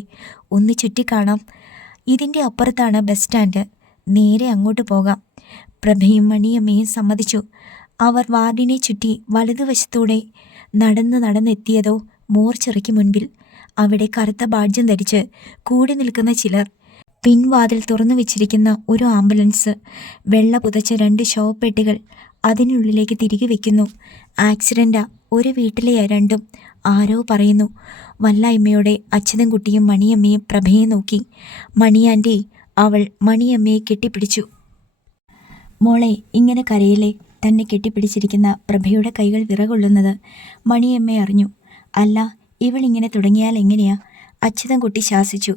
ഒന്ന് ചുറ്റിക്കാണാം. ഇതിൻ്റെ അപ്പുറത്താണ് ബസ് സ്റ്റാൻഡ്. നേരെ അങ്ങോട്ട് പോകാം. പ്രഭയും മണിയമ്മയും സമ്മതിച്ചു. അവർ വാർഡിനെ ചുറ്റി വലതുവശത്തൂടെ നടന്നെത്തിയതോ മോർച്ചറിക്ക് മുൻപിൽ. അവിടെ കറുത്ത ബാഡ്ജും ധരിച്ച് കൂടി നിൽക്കുന്ന ചിലർ. പിൻവാതിൽ തുറന്നു വെച്ചിരിക്കുന്ന ഒരു ആംബുലൻസ്. വെള്ള പുതച്ച 2 ശവപ്പെട്ടികൾ അതിനുള്ളിലേക്ക് തിരികെ വെക്കുന്നു. ആക്സിഡൻ്റാ, ഒരു വീട്ടിലെയാ രണ്ടും, ആരോ പറയുന്നു. വല്ലായ്മയോടെ അച്യുതൻകുട്ടിയും മണിയമ്മയും പ്രഭയെ നോക്കി. മണിയാൻ്റി, അവൾ മണിയമ്മയെ കെട്ടിപ്പിടിച്ചു. മോളെ, ഇങ്ങനെ കരയില്ലേ? തന്നെ കെട്ടിപ്പിടിച്ചിരിക്കുന്ന പ്രഭയുടെ കൈകൾ വിറകൊള്ളുന്നത് മണിയമ്മ അറിഞ്ഞു. അല്ല, ഇവളിങ്ങനെ തുടങ്ങിയാൽ എങ്ങനെയാ? അച്യുതൻകുട്ടി ശാസിച്ചു.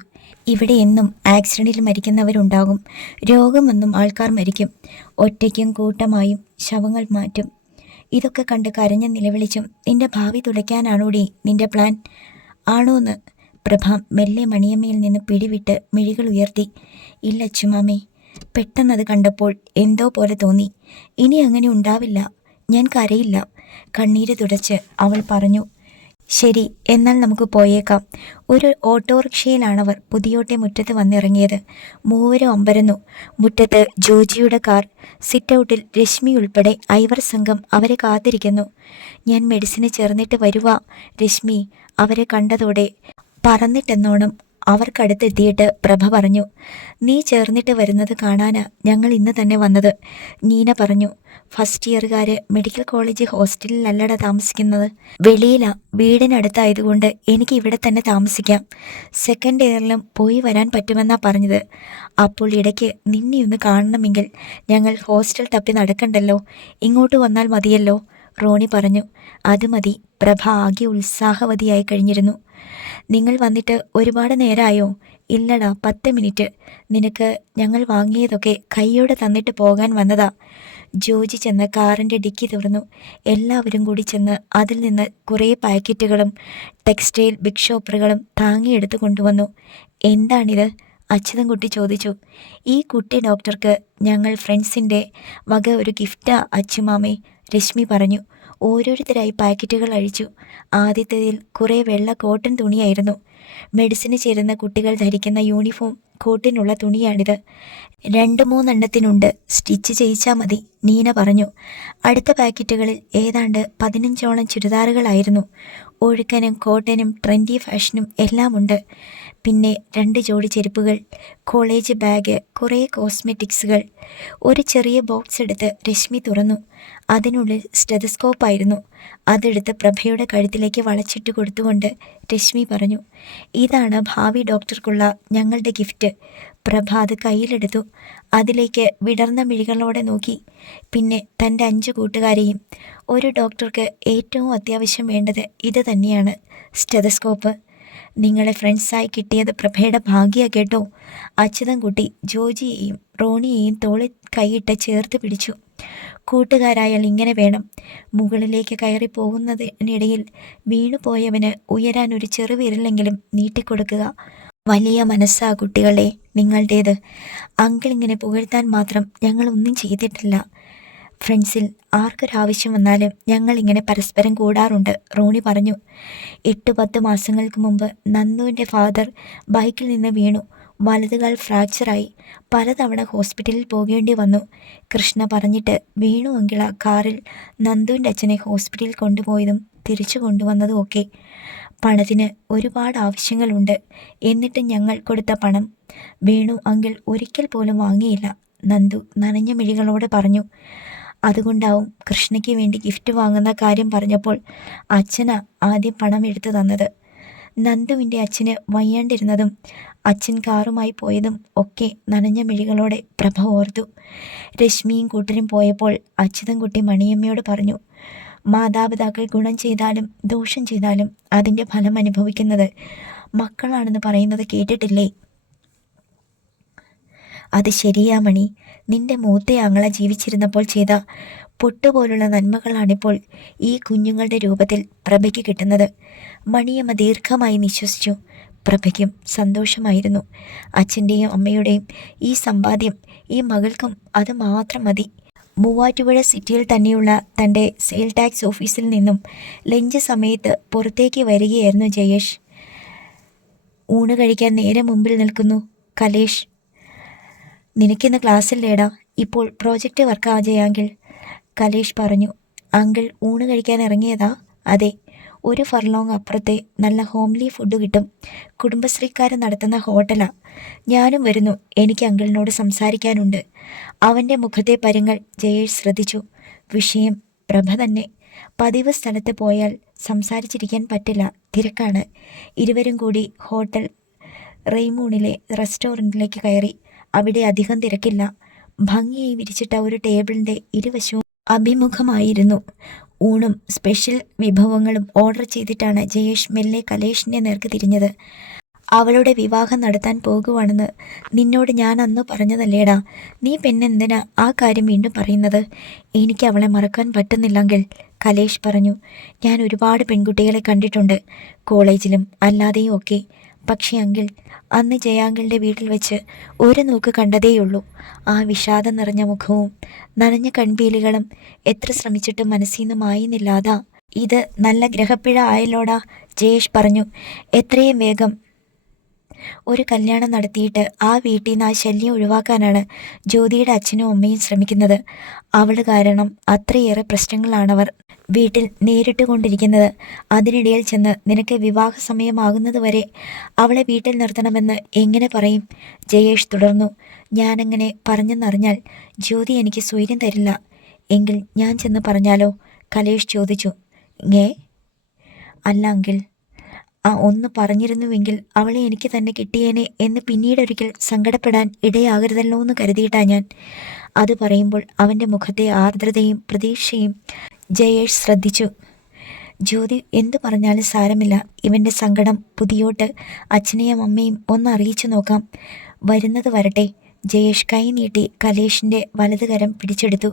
ഇവിടെ എന്നും ആക്സിഡൻറ്റിൽ മരിക്കുന്നവരുണ്ടാകും. രോഗം വന്നും ആൾക്കാർ മരിക്കും. ഒറ്റയ്ക്കും കൂട്ടമായും ശവങ്ങൾ മാറ്റും. ഇതൊക്കെ കണ്ട് കരഞ്ഞ നിലവിളിച്ചും നിന്റെ ഭാവി തുലയ്ക്കാനാണോടി നിന്റെ പ്ലാൻ? ആണോന്ന്? പ്രഭ മെല്ലെ മണിയമ്മയിൽ നിന്ന് പിടിവിട്ട് മിഴികൾ ഉയർത്തി. ഇല്ല അച്ചുമാമേ. പെട്ടെന്നത് കണ്ടപ്പോൾ എന്തോ പോലെ തോന്നി. ഇനി അങ്ങനെ ഉണ്ടാവില്ല, ഞാൻ കരയില്ല, കണ്ണീര് തുടച്ച് അവൾ പറഞ്ഞു. ശരി, എന്നാൽ നമുക്ക് പോയേക്കാം. ഒരു ഓട്ടോറിക്ഷയിലാണവർ പുതിയോട്ടെ മുറ്റത്ത് വന്നിറങ്ങിയത്. മൂവരും അമ്പരന്നു. മുറ്റത്ത് ജോജിയുടെ കാർ, സിറ്റൗട്ടിൽ രശ്മി ഉൾപ്പെടെ ഐവർ സംഘം അവരെ കാത്തിരിക്കുന്നു. ഞാൻ മെഡിസിന് ചേർന്നിട്ട് വരുവാ രശ്മി അവരെ കണ്ടതോടെ പറന്നിട്ടെന്നോണം അവർക്കടുത്തെത്തിയിട്ട് പ്രഭ പറഞ്ഞു. നീ ചേർന്നിട്ട് വരുന്നത് കാണാനാ ഞങ്ങൾ ഇന്ന് തന്നെ വന്നത്, നീന പറഞ്ഞു. ഫസ്റ്റ് ഇയറുകാര് മെഡിക്കൽ കോളേജ് ഹോസ്റ്റലിലല്ലട താമസിക്കുന്നത്, വെളിയിലാ. വീടിനടുത്തായതുകൊണ്ട് എനിക്ക് ഇവിടെ തന്നെ താമസിക്കാം. സെക്കൻഡ് ഇയറിലും പോയി വരാൻ പറ്റുമെന്നാ പറഞ്ഞത്. അപ്പോൾ ഇടയ്ക്ക് നിന്നെ ഒന്ന് കാണണമെങ്കിൽ ഞങ്ങൾ ഹോസ്റ്റൽ തപ്പി നടക്കണ്ടല്ലോ, ഇങ്ങോട്ട് വന്നാൽ മതിയല്ലോ, റോണി പറഞ്ഞു. അത് മതി. പ്രഭ ആകെ ഉത്സാഹവതിയായി കഴിഞ്ഞിരുന്നു. നിങ്ങൾ വന്നിട്ട് ഒരുപാട് നേരമായോ? ഇല്ലടാ, 10 മിനിറ്റ്. നിനക്ക് ഞങ്ങൾ വാങ്ങിയതൊക്കെ കൈയോടെ തന്നിട്ട് പോകാൻ വന്നതാ. ജോജി ചെന്ന് കാറിൻ്റെ ഡിക്കി തുറന്നു. എല്ലാവരും കൂടി ചെന്ന് അതിൽ നിന്ന് കുറേ പാക്കറ്റുകളും ടെക്സ്റ്റൈൽ ബിഗ് ഷോപ്പറുകളും താങ്ങിയെടുത്ത് കൊണ്ടുവന്നു. എന്താണിത്? അച്യുതൻകുട്ടി ചോദിച്ചു. ഈ കുട്ടി ഡോക്ടർക്ക് ഞങ്ങൾ ഫ്രണ്ട്സിൻ്റെ വക ഒരു ഗിഫ്റ്റാ അച്ചുമാമേ, രശ്മി പറഞ്ഞു. ഓരോരുത്തരായി പാക്കറ്റുകൾ അഴിച്ചു. ആദ്യത്തേതിൽ കുറേ വെള്ള കോട്ടൺ തുണിയായിരുന്നു. മെഡിസിന് ചേരുന്ന കുട്ടികൾ ധരിക്കുന്ന യൂണിഫോം കോട്ടിനുള്ള തുണിയാണിത്. 2-3 എണ്ണത്തിനുണ്ട്, സ്റ്റിച്ച് ചെയ്യിച്ചാൽ മതി, നീന പറഞ്ഞു. അടുത്ത പാക്കറ്റുകളിൽ ഏതാണ്ട് 15ഓളം ചുരിദാറുകളായിരുന്നു. ഒഴുക്കനും കോട്ടനും ട്രെൻഡി ഫാഷനും എല്ലാമുണ്ട്. പിന്നെ 2 ജോഡി ചെരുപ്പുകൾ, കോളേജ് ബാഗ്, കുറേ കോസ്മെറ്റിക്സുകൾ. ഒരു ചെറിയ ബോക്സ് എടുത്ത് രശ്മി തുറന്നു. അതിനുള്ളിൽ സ്റ്റെതസ്കോപ്പായിരുന്നു. അതെടുത്ത് പ്രഭയുടെ കഴുത്തിലേക്ക് വളച്ചിട്ട് കൊടുത്തുകൊണ്ട് രശ്മി പറഞ്ഞു. ഇതാണ് ഭാവി ഡോക്ടർക്കുള്ള ഞങ്ങളുടെ ഗിഫ്റ്റ്. പ്രഭ അത് കയ്യിലെടുത്തു. അതിലേക്ക് വിടർന്ന മിഴികളോടെ നോക്കി. പിന്നെ തൻ്റെ 5 കൂട്ടുകാരെയും. ഒരു ഡോക്ടർക്ക് ഏറ്റവും അത്യാവശ്യം വേണ്ടത് ഇത് തന്നെയാണ്, സ്റ്റെതസ്കോപ്പ്. നിങ്ങളെ ഫ്രണ്ട്സായി കിട്ടിയത് പ്രഭയുടെ ഭാഗ്യ കേട്ടോ. അച്യുതൻകുട്ടി ജോജിയെയും റോണിയെയും തോളിൽ കൈയിട്ട് ചേർത്ത് പിടിച്ചു. കൂട്ടുകാരായാൽ ഇങ്ങനെ വേണം. മുകളിലേക്ക് കയറി പോകുന്നതിനിടയിൽ വീണുപോയവന് ഉയരാൻ ഒരു ചെറുവിരലെങ്കിലും നീട്ടിക്കൊടുക്കുക. വലിയ മനസ്സാ കുട്ടികളെ നിങ്ങളുടേത്. അങ്കിളിങ്ങനെ പുകഴ്ത്താൻ മാത്രം ഞങ്ങളൊന്നും ചെയ്തിട്ടില്ല. ഫ്രണ്ട്സിൽ ആർക്കൊരാവശ്യം വന്നാലും ഞങ്ങളിങ്ങനെ പരസ്പരം കൂടാറുണ്ട്, റോണി പറഞ്ഞു. 8-10 മാസങ്ങൾക്ക് മുമ്പ് നന്ദുവിൻ്റെ ഫാദർ ബൈക്കിൽ നിന്ന് വീണു. വലതുകാൽ ഫ്രാക്ചറായി. പലതവണ ഹോസ്പിറ്റലിൽ പോകേണ്ടി വന്നു. കൃഷ്ണ പറഞ്ഞിട്ട് വീണു അങ്കിള കാറിൽ നന്ദുവിൻ്റെ അച്ഛനെ ഹോസ്പിറ്റലിൽ കൊണ്ടുപോയതും തിരിച്ചു കൊണ്ടുവന്നതും ഒക്കെ. പണത്തിന് ഒരുപാട് ആവശ്യങ്ങളുണ്ട്. എന്നിട്ടും ഞങ്ങൾ കൊടുത്ത പണം വേണു അങ്കിൾ ഒരിക്കൽ പോലും വാങ്ങിയില്ല, നന്ദു നനഞ്ഞ മിഴികളോടെ പറഞ്ഞു. അതുകൊണ്ടാവും കൃഷ്ണയ്ക്ക് വേണ്ടി ഗിഫ്റ്റ് വാങ്ങുന്ന കാര്യം പറഞ്ഞപ്പോൾ അച്ഛനാ ആദ്യം പണം എടുത്തു തന്നത്. നന്ദുവിൻ്റെ അച്ഛന് വയ്യാണ്ടിരുന്നതും അച്ഛൻ കാറുമായി പോയതും ഒക്കെ നനഞ്ഞ മിഴികളോടെ പ്രഭ ഓർത്തു. രശ്മിയും കൂട്ടരും പോയപ്പോൾ അച്യുതൻകുട്ടി മണിയമ്മയോട് പറഞ്ഞു. മാതാപിതാക്കൾ ഗുണം ചെയ്താലും ദോഷം ചെയ്താലും അതിൻ്റെ ഫലം അനുഭവിക്കുന്നത് മക്കളാണെന്ന് പറയുന്നത് കേട്ടിട്ടില്ലേ? അത് ശരിയാ മണി. നിന്റെ മൂത്തയാങ്ങളെ ജീവിച്ചിരുന്നപ്പോൾ ചെയ്ത പൊട്ടുപോലുള്ള നന്മകളാണിപ്പോൾ ഈ കുഞ്ഞുങ്ങളുടെ രൂപത്തിൽ പ്രഭയ്ക്ക് കിട്ടുന്നത്. മണിയമ്മ ദീർഘമായി നിശ്വസിച്ചു. പ്രഭയ്ക്കും സന്തോഷമായിരുന്നു. അച്ഛൻ്റെയും അമ്മയുടെയും ഈ സമ്പാദ്യം ഈ മകൾക്കും അത് മാത്രം മതി. മൂവാറ്റുപുഴ സിറ്റിയിൽ തന്നെയുള്ള തൻ്റെ സെയിൽ ടാക്സ് ഓഫീസിൽ നിന്നും ലഞ്ച് സമയത്ത് പുറത്തേക്ക് വരികയായിരുന്നു ജയേഷ്. ഊണ് കഴിക്കാൻ നേരെ മുമ്പിൽ നിൽക്കുന്നു കലേഷ്. നിനക്കിന്ന് ക്ലാസ്സില്ലേടാ? ഇപ്പോൾ പ്രോജക്റ്റ് വർക്കാ ചെയ്യാങ്കിൽ, കലേഷ് പറഞ്ഞു. അങ്കിൾ ഊണ് കഴിക്കാൻ ഇറങ്ങിയതാ? അതെ. ഒരു ഫർലോങ് അപ്പുറത്തെ നല്ല ഹോംലി ഫുഡ് കിട്ടും. കുടുംബശ്രീക്കാരൻ നടത്തുന്ന ഹോട്ടലാ. ഞാനും വരുന്നു. എനിക്ക് അങ്കിളിനോട് സംസാരിക്കാനുണ്ട്. അവൻ്റെ മുഖത്തെ പരുങ്ങൾ ജയേഷ് ശ്രദ്ധിച്ചു. വിഷയം പ്രഭ തന്നെ. പതിവ് സ്ഥലത്ത് പോയാൽ സംസാരിച്ചിരിക്കാൻ പറ്റില്ല, തിരക്കാണ്. ഇരുവരും കൂടി ഹോട്ടൽ റെയ്മൂണിലെ റെസ്റ്റോറൻറ്റിലേക്ക് കയറി. അവിടെ അധികം തിരക്കില്ല. ഭംഗിയായി വിരിച്ചിട്ട ഒരു ടേബിളിൻ്റെ ഇരുവശവും അഭിമുഖമായിരുന്നു. ഊണും സ്പെഷ്യൽ വിഭവങ്ങളും ഓർഡർ ചെയ്തിട്ടാണ് ജയേഷ് മെല്ലെ കലേഷിൻ്റെ നേർക്ക് തിരിഞ്ഞത്. അവളുടെ വിവാഹം നടത്താൻ പോകുവാണെന്ന് നിന്നോട് ഞാൻ അന്ന് പറഞ്ഞതല്ലേടാ? നീ പെണ്ണെന്തിനാ ആ കാര്യം വീണ്ടും പറയുന്നത്? എനിക്ക് അവളെ മറക്കാൻ പറ്റുന്നില്ലെങ്കിൽ, കലേഷ് പറഞ്ഞു. ഞാൻ ഒരുപാട് പെൺകുട്ടികളെ കണ്ടിട്ടുണ്ട്, കോളേജിലും അല്ലാതെയും ഒക്കെ. പക്ഷേ അങ്കിൾ, അന്ന് ജയാങ്കിളുടെ വീട്ടിൽ വെച്ച് ഒരു നോക്ക് കണ്ടതേയുള്ളൂ. ആ വിഷാദം നിറഞ്ഞ മുഖവും നനഞ്ഞ കൺപീലികളും എത്ര ശ്രമിച്ചിട്ടും മനസ്സിൽ നിന്ന് മായുന്നില്ലാതാ. ഇത് നല്ല ഗ്രഹപ്പിഴ ആയല്ലോടാ, ജയേഷ് പറഞ്ഞു. എത്രയും വേഗം ഒരു കല്യാണം നടത്തിയിട്ട് ആ വീട്ടിൽ നിന്ന് ആ ശല്യം ഒഴിവാക്കാനാണ് ജ്യോതിയുടെ അച്ഛനും അമ്മയും ശ്രമിക്കുന്നത്. അവൾ കാരണം അത്രയേറെ പ്രശ്നങ്ങളാണവർ വീട്ടിൽ നേരിട്ട് കൊണ്ടിരിക്കുന്നത്. അതിനിടയിൽ ചെന്ന് നിനക്ക് വിവാഹ സമയമാകുന്നത് വരെ അവളെ വീട്ടിൽ നിർത്തണമെന്ന് എങ്ങനെ പറയും? ജയേഷ് തുടർന്നു. ഞാനങ്ങനെ പറഞ്ഞെന്നറിഞ്ഞാൽ ജ്യോതി എനിക്ക് സ്വൈര്യം തരില്ല. എങ്കിൽ ഞാൻ ചെന്ന് പറഞ്ഞാലോ? കലേഷ് ചോദിച്ചു. ഏ അല്ല അങ്കിൾ, ഒന്ന് പറഞ്ഞിരുന്നുവെങ്കിൽ അവളെ എനിക്ക് തന്നെ കിട്ടിയേനെ എന്ന് പിന്നീടൊരിക്കൽ സങ്കടപ്പെടാൻ ഇടയാകരുതല്ലോ എന്ന് കരുതിയിട്ടാ ഞാൻ. അത് പറയുമ്പോൾ അവൻ്റെ മുഖത്തെ ആർദ്രതയും പ്രതീക്ഷയും ജയേഷ് ശ്രദ്ധിച്ചു. ജ്യോതി എന്തു പറഞ്ഞാലും സാരമില്ല, ഇവൻ്റെ സങ്കടം പുതിയോട്ട് അച്ഛനെയും അമ്മയും ഒന്ന് അറിയിച്ചു നോക്കാം. വരുന്നത് വരട്ടെ. ജയേഷ് കൈ നീട്ടി കലേഷിൻ്റെ വലതുകരം പിടിച്ചെടുത്തു.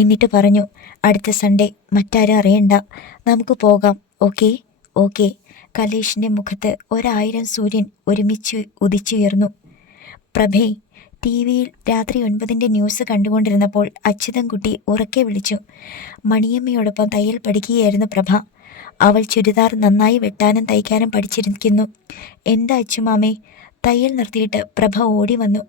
എന്നിട്ട് പറഞ്ഞു, അടുത്ത സൺഡേ മറ്റാരും അറിയണ്ട, നമുക്ക് പോകാം. ഓക്കേ? ഓക്കേ. കലേഷിൻ്റെ മുഖത്ത് 1000 സൂര്യൻ ഒരുമിച്ച് ഉദിച്ചുയർന്നു. പ്രഭേ ടി വിയിൽ രാത്രി 9 ന്യൂസ് കണ്ടുകൊണ്ടിരുന്നപ്പോൾ അച്യുതൻകുട്ടി ഉറക്കെ വിളിച്ചു. മണിയമ്മയോടൊപ്പം തയ്യൽ പഠിക്കുകയായിരുന്നു പ്രഭ. അവൾ ചുരിദാർ നന്നായി വെട്ടാനും തയ്ക്കാനും പഠിച്ചിരിക്കുന്നു. എന്താ അച്ചുമാമേ? തയ്യൽ നിർത്തിയിട്ട് പ്രഭ ഓടി വന്നു.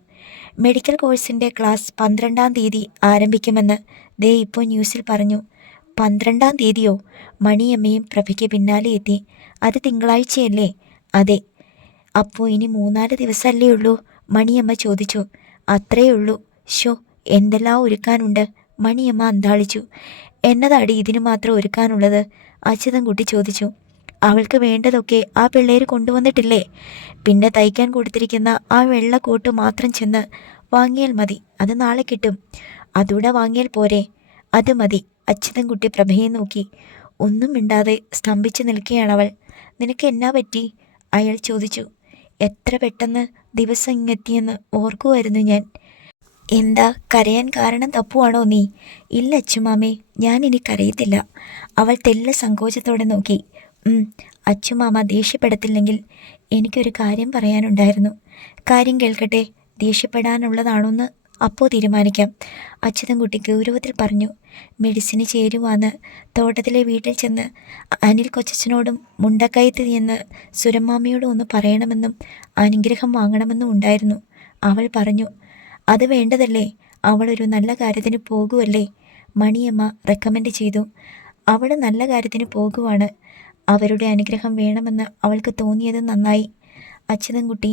മെഡിക്കൽ കോഴ്സിൻ്റെ ക്ലാസ് 12-ാം തീയതി ആരംഭിക്കുമെന്ന് ദേ ഇപ്പോൾ ന്യൂസിൽ പറഞ്ഞു. 12-ാം തീയതിയോ? മണിയമ്മയും പ്രഭയ്ക്ക് പിന്നാലെ എത്തി. അത് തിങ്കളാഴ്ചയല്ലേ? അതെ. അപ്പോൾ ഇനി 3-4 ദിവസമല്ലേ ഉള്ളൂ? മണിയമ്മ ചോദിച്ചു. അത്രയേ ഉള്ളൂ. ഷോ, എന്തെല്ലാം ഒരുക്കാനുണ്ട്? മണിയമ്മ അന്താളിച്ചു. എന്നതാടി ഇതിനു മാത്രം ഒരുക്കാനുള്ളത്? അച്യുതൻകുട്ടി ചോദിച്ചു. അവൾക്ക് വേണ്ടതൊക്കെ ആ പിള്ളേർ കൊണ്ടുവന്നിട്ടില്ലേ? പിന്നെ തയ്ക്കാൻ കൊടുത്തിരിക്കുന്ന ആ വെള്ള കോട്ട് മാത്രം ചെന്ന് വാങ്ങിയാൽ മതി. അത് നാളെ കിട്ടും. അതൂടെ വാങ്ങിയാൽ പോരെ? അത് മതി. അച്യുതൻകുട്ടി പ്രഭയെ നോക്കി. ഒന്നും മിണ്ടാതെ സ്തംഭിച്ചു നിൽക്കുകയാണവൾ. നിനക്ക് എന്നാ പറ്റി? അയാൾ ചോദിച്ചു. എത്ര പെട്ടെന്ന് ദിവസം ഇങ്ങെത്തിയെന്ന് ഓർക്കുമായിരുന്നു ഞാൻ. എന്താ കരയാൻ കാരണം തപ്പുവാണോ നീ? ഇല്ല അച്ചുമാമേ, ഞാൻ ഇനി കരയത്തില്ല. അവൾ തെല്ല സങ്കോചത്തോടെ നോക്കി. അച്ചുമാമ ദേഷ്യപ്പെടത്തില്ലെങ്കിൽ എനിക്കൊരു കാര്യം പറയാനുണ്ടായിരുന്നു. കാര്യം കേൾക്കട്ടെ. ദേഷ്യപ്പെടാനുള്ളതാണോന്ന് അപ്പോൾ തീരുമാനിക്കാം. അച്യുതൻകുട്ടി ഗൗരവത്തിൽ പറഞ്ഞു. മെഡിസിന് ചേരുവാന്ന് തോട്ടത്തിലെ വീട്ടിൽ ചെന്ന് അനിൽ കൊച്ചച്ഛനോടും മുണ്ടക്കയത്ത് എന്ന് സുരമ്മാമ്മയോടും ഒന്ന് പറയണമെന്നും അനുഗ്രഹം വാങ്ങണമെന്നും ഉണ്ടായിരുന്നു. അവൾ പറഞ്ഞു. അത് വേണ്ടതല്ലേ? അവളൊരു നല്ല കാര്യത്തിന് പോകുമല്ലേ? മണിയമ്മ റെക്കമെൻഡ് ചെയ്തു. അവൾ നല്ല കാര്യത്തിന് പോകുവാണ്. അവരുടെ അനുഗ്രഹം വേണമെന്ന് അവൾക്ക് തോന്നിയത് നന്നായി. അച്യുതൻകുട്ടി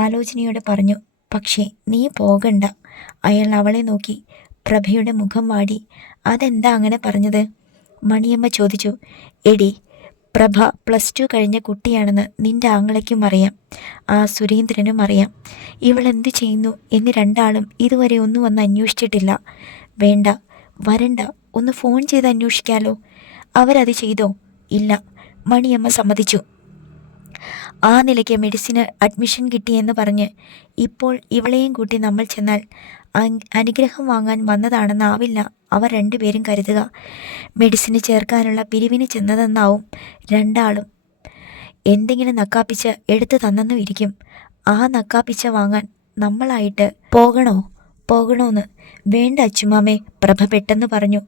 ആലോചനയോടെ പറഞ്ഞു. പക്ഷേ നീ പോകണ്ട. അയാൾ അവളെ നോക്കി. പ്രഭയുടെ മുഖം വാടി. അതെന്താ അങ്ങനെ പറഞ്ഞത്? മണിയമ്മ ചോദിച്ചു. എടി, പ്രഭ +2 കഴിഞ്ഞ കുട്ടിയാണെന്ന് നിന്റെ ആങ്ങളയ്ക്കും അറിയാം, ആ സുരേന്ദ്രനും അറിയാം. ഇവൾ എന്തു ചെയ്യുന്നു എന്ന് രണ്ടാളും ഇതുവരെ ഒന്നും വന്ന് അന്വേഷിച്ചിട്ടില്ല. വേണ്ട, വരണ്ട. ഒന്ന് ഫോൺ ചെയ്ത് അന്വേഷിക്കാലോ. അവരത് ചെയ്തോ? ഇല്ല. മണിയമ്മ സമ്മതിച്ചു. ആ നിലയ്ക്ക് മെഡിസിന് അഡ്മിഷൻ കിട്ടിയെന്ന് പറഞ്ഞ് ഇപ്പോൾ ഇവളെയും കൂട്ടി നമ്മൾ ചെന്നാൽ അനുഗ്രഹം വാങ്ങാൻ വന്നതാണെന്നാവില്ല അവർ രണ്ടുപേരും കരുതുക. മെഡിസിന് ചേർക്കാനുള്ള പിരിവിന് ചെന്നതെന്നാവും രണ്ടാളും. എന്തെങ്കിലും നക്കാപ്പിച്ച് എടുത്തു തന്നെന്നും ഇരിക്കും. ആ നക്കാപ്പിച്ച വാങ്ങാൻ നമ്മളായിട്ട് പോകണോന്ന്? വേണ്ട അച്ചുമാമേ, പ്രഭ പെട്ടെന്ന് പറഞ്ഞു.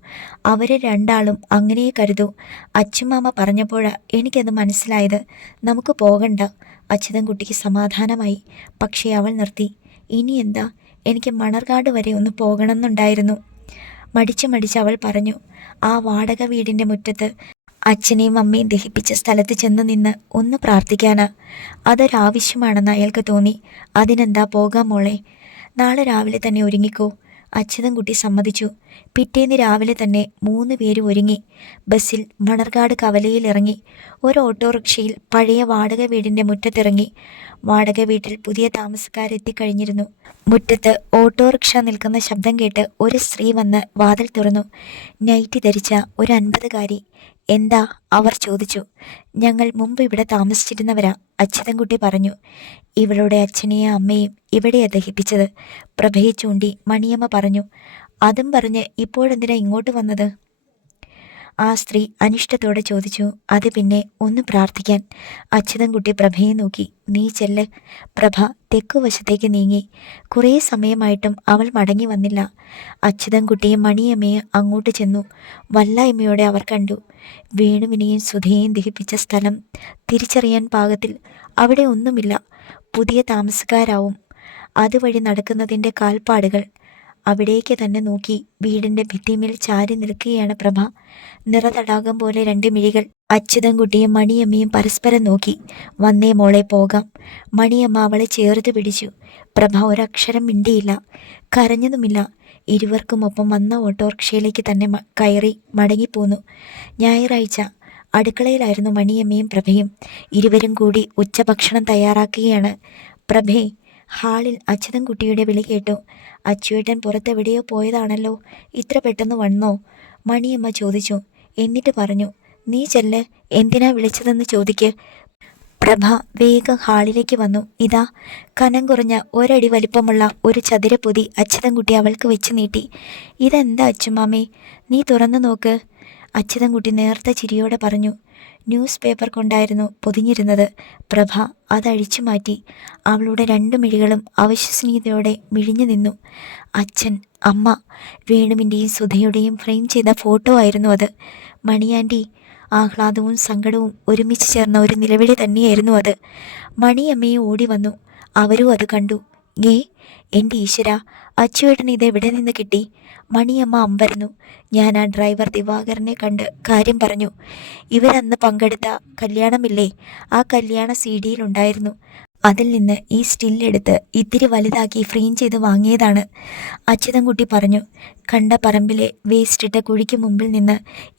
അവര് രണ്ടാളും അങ്ങനെ കരുതൂ. അച്ചുമാമ പറഞ്ഞപ്പോഴാ എനിക്കത് മനസ്സിലായത്. നമുക്ക് പോകണ്ട. അച്യുതൻകുട്ടിക്ക് സമാധാനമായി. പക്ഷേ അവൾ നിർത്തി. ഇനി എന്താ? എനിക്ക് മണർകാട് വരെ ഒന്ന് പോകണമെന്നുണ്ടായിരുന്നു. മടിച്ച് അവൾ പറഞ്ഞു. ആ വാടക വീടിൻ്റെ മുറ്റത്ത് അച്ഛനെയും അമ്മയും ദഹിപ്പിച്ച സ്ഥലത്ത് ചെന്ന് നിന്ന് ഒന്ന് പ്രാർത്ഥിക്കാനാ. അതൊരാവശ്യമാണെന്ന് അയാൾക്ക് തോന്നി. അതിനെന്താ, പോകാം മോളെ. നാളെ രാവിലെ തന്നെ ഒരുങ്ങിക്കോ. അച്യുതൻകുട്ടി സമ്മതിച്ചു. പിറ്റേന്ന് രാവിലെ തന്നെ 3 പേരും ഒരുങ്ങി ബസ്സിൽ മണർകാട് കവലയിൽ ഇറങ്ങി. ഒരു ഓട്ടോറിക്ഷയിൽ പഴയ വാടക വീടിൻ്റെ മുറ്റത്തിറങ്ങി. വാടക വീട്ടിൽ പുതിയ താമസക്കാരെത്തിക്കഴിഞ്ഞിരുന്നു. മുറ്റത്ത് ഓട്ടോറിക്ഷ നിൽക്കുന്ന ശബ്ദം കേട്ട് ഒരു സ്ത്രീ വന്ന് വാതിൽ തുറന്നു. നൈറ്റി ധരിച്ച ഒരു 50-കാരി. എന്താ? അവർ ചോദിച്ചു. ഞങ്ങൾ മുമ്പ് ഇവിടെ താമസിച്ചിരുന്നവരാ, അച്യുതൻകുട്ടി പറഞ്ഞു. ഇവളുടെ അച്ഛനെയും അമ്മയും ഇവിടെയാ ദഹിപ്പിച്ചത്, പ്രഭയെ ചൂണ്ടി മണിയമ്മ പറഞ്ഞു. അതും പറഞ്ഞ് ഇപ്പോഴെന്തിനാ ഇങ്ങോട്ട് വന്നത്? ആ സ്ത്രീ അനിഷ്ടത്തോടെ ചോദിച്ചു. അത് പിന്നെ ഒന്ന് പ്രാർത്ഥിക്കാൻ. അച്യുതൻകുട്ടി പ്രഭയെ നോക്കി. നീ ചെല്ല്. പ്രഭ തെക്കുവശത്തേക്ക് നീങ്ങി. കുറേ സമയമായിട്ടും അവൾ മടങ്ങി വന്നില്ല. അച്യുതൻകുട്ടിയും മണിയമ്മയും അങ്ങോട്ട് ചെന്നു. വല്ലായ്മയോടെ അവർ കണ്ടു. വേണുവിനെയും സുധയെയും ദഹിപ്പിച്ച സ്ഥലം തിരിച്ചറിയാൻ പാകത്തിൽ അവിടെ ഒന്നുമില്ല. പുതിയ താമസക്കാരാവും. അതുവഴി നടക്കുന്നതിൻ്റെ കാൽപ്പാടുകൾ. അവിടേക്ക് തന്നെ നോക്കി വീടിൻ്റെ ഭിത്തിമേൽ ചാരി നിൽക്കുകയാണ് പ്രഭ. നിറതടാകം പോലെ രണ്ട് മിഴികൾ. അച്യുതൻകുട്ടിയും മണിയമ്മയും പരസ്പരം നോക്കി. വന്നേ മോളെ, പോകാം. മണിയമ്മ അവളെ ചേർത്ത് പിടിച്ചു. പ്രഭ ഒരക്ഷരം മിണ്ടിയില്ല, കരഞ്ഞതുമില്ല. ഇരുവർക്കുമൊപ്പം വന്ന ഓട്ടോറിക്ഷയിലേക്ക് തന്നെ കയറി മടങ്ങിപ്പോന്നു. ഞായറാഴ്ച അടുക്കളയിലായിരുന്നു മണിയമ്മയും പ്രഭയും. ഇരുവരും കൂടി ഉച്ചഭക്ഷണം തയ്യാറാക്കുകയാണ്. പ്രഭേ, ഹാളിൽ അച്യുതൻകുട്ടിയുടെ വിളി കേട്ടു. അച്ചുവേട്ടൻ പുറത്തെവിടെയോ പോയതാണല്ലോ, ഇത്ര പെട്ടെന്ന് വന്നോ? മണിയമ്മ ചോദിച്ചു. എന്നിട്ട് പറഞ്ഞു, നീ ചെല്ല്, എന്തിനാ വിളിച്ചതെന്ന് ചോദിക്ക്. പ്രഭ വേഗം ഹാളിലേക്ക് വന്നു. ഇതാ, കനം കുറഞ്ഞ ഒരടി വലിപ്പമുള്ള ഒരു ചതുരപ്പൊതി അച്യുതൻകുട്ടി അവൾക്ക് വെച്ച് നീട്ടി. ഇതെന്താ അച്ചുമാമേ, നീ തുറന്നു നോക്ക്. അച്യുതൻകുട്ടി നേർത്ത ചിരിയോടെ പറഞ്ഞു. ന്യൂസ് പേപ്പർ കൊണ്ടായിരുന്നു പൊതിഞ്ഞിരുന്നത്. പ്രഭ അതഴിച്ചു മാറ്റി. അവളുടെ രണ്ടു മിഴികളും അവിശ്വസനീയതയോടെ മിഴിഞ്ഞു നിന്നു. അച്ഛൻ, അമ്മ, വേണുവിൻ്റെയും സുധയുടെയും ഫ്രെയിം ചെയ്ത ഫോട്ടോ ആയിരുന്നു അത്. മണിയാൻറ്റി. ആഹ്ലാദവും സങ്കടവും ഒരുമിച്ച് ചേർന്ന ഒരു നിലവിളി തന്നെയായിരുന്നു അത്. മണിയമ്മയെ ഓടി വന്നു. അവരും അത് കണ്ടു. എൻ്റെ ഈശ്വര, അച്ചുവേട്ടൻ ഇതെവിടെ നിന്ന് കിട്ടി? മണിയമ്മ അമ്പരന്നു. ഞാൻ ആ ഡ്രൈവർ ദിവാകരനെ കണ്ട് കാര്യം പറഞ്ഞു. ഇവരന്ന് പങ്കെടുത്ത കല്യാണമില്ലേ, ആ കല്യാണ CD യിലുണ്ടായിരുന്നു. അതിൽ നിന്ന് ഈ സ്റ്റില്ലെടുത്ത് ഇത്തിരി വലുതാക്കി ഫ്രെയിം ചെയ്ത് വാങ്ങിയതാണ്. അച്യുതൻകുട്ടി പറഞ്ഞു. കണ്ട പറമ്പിലെ വേസ്റ്റിട്ട കുഴിക്ക് മുമ്പിൽ നിന്ന്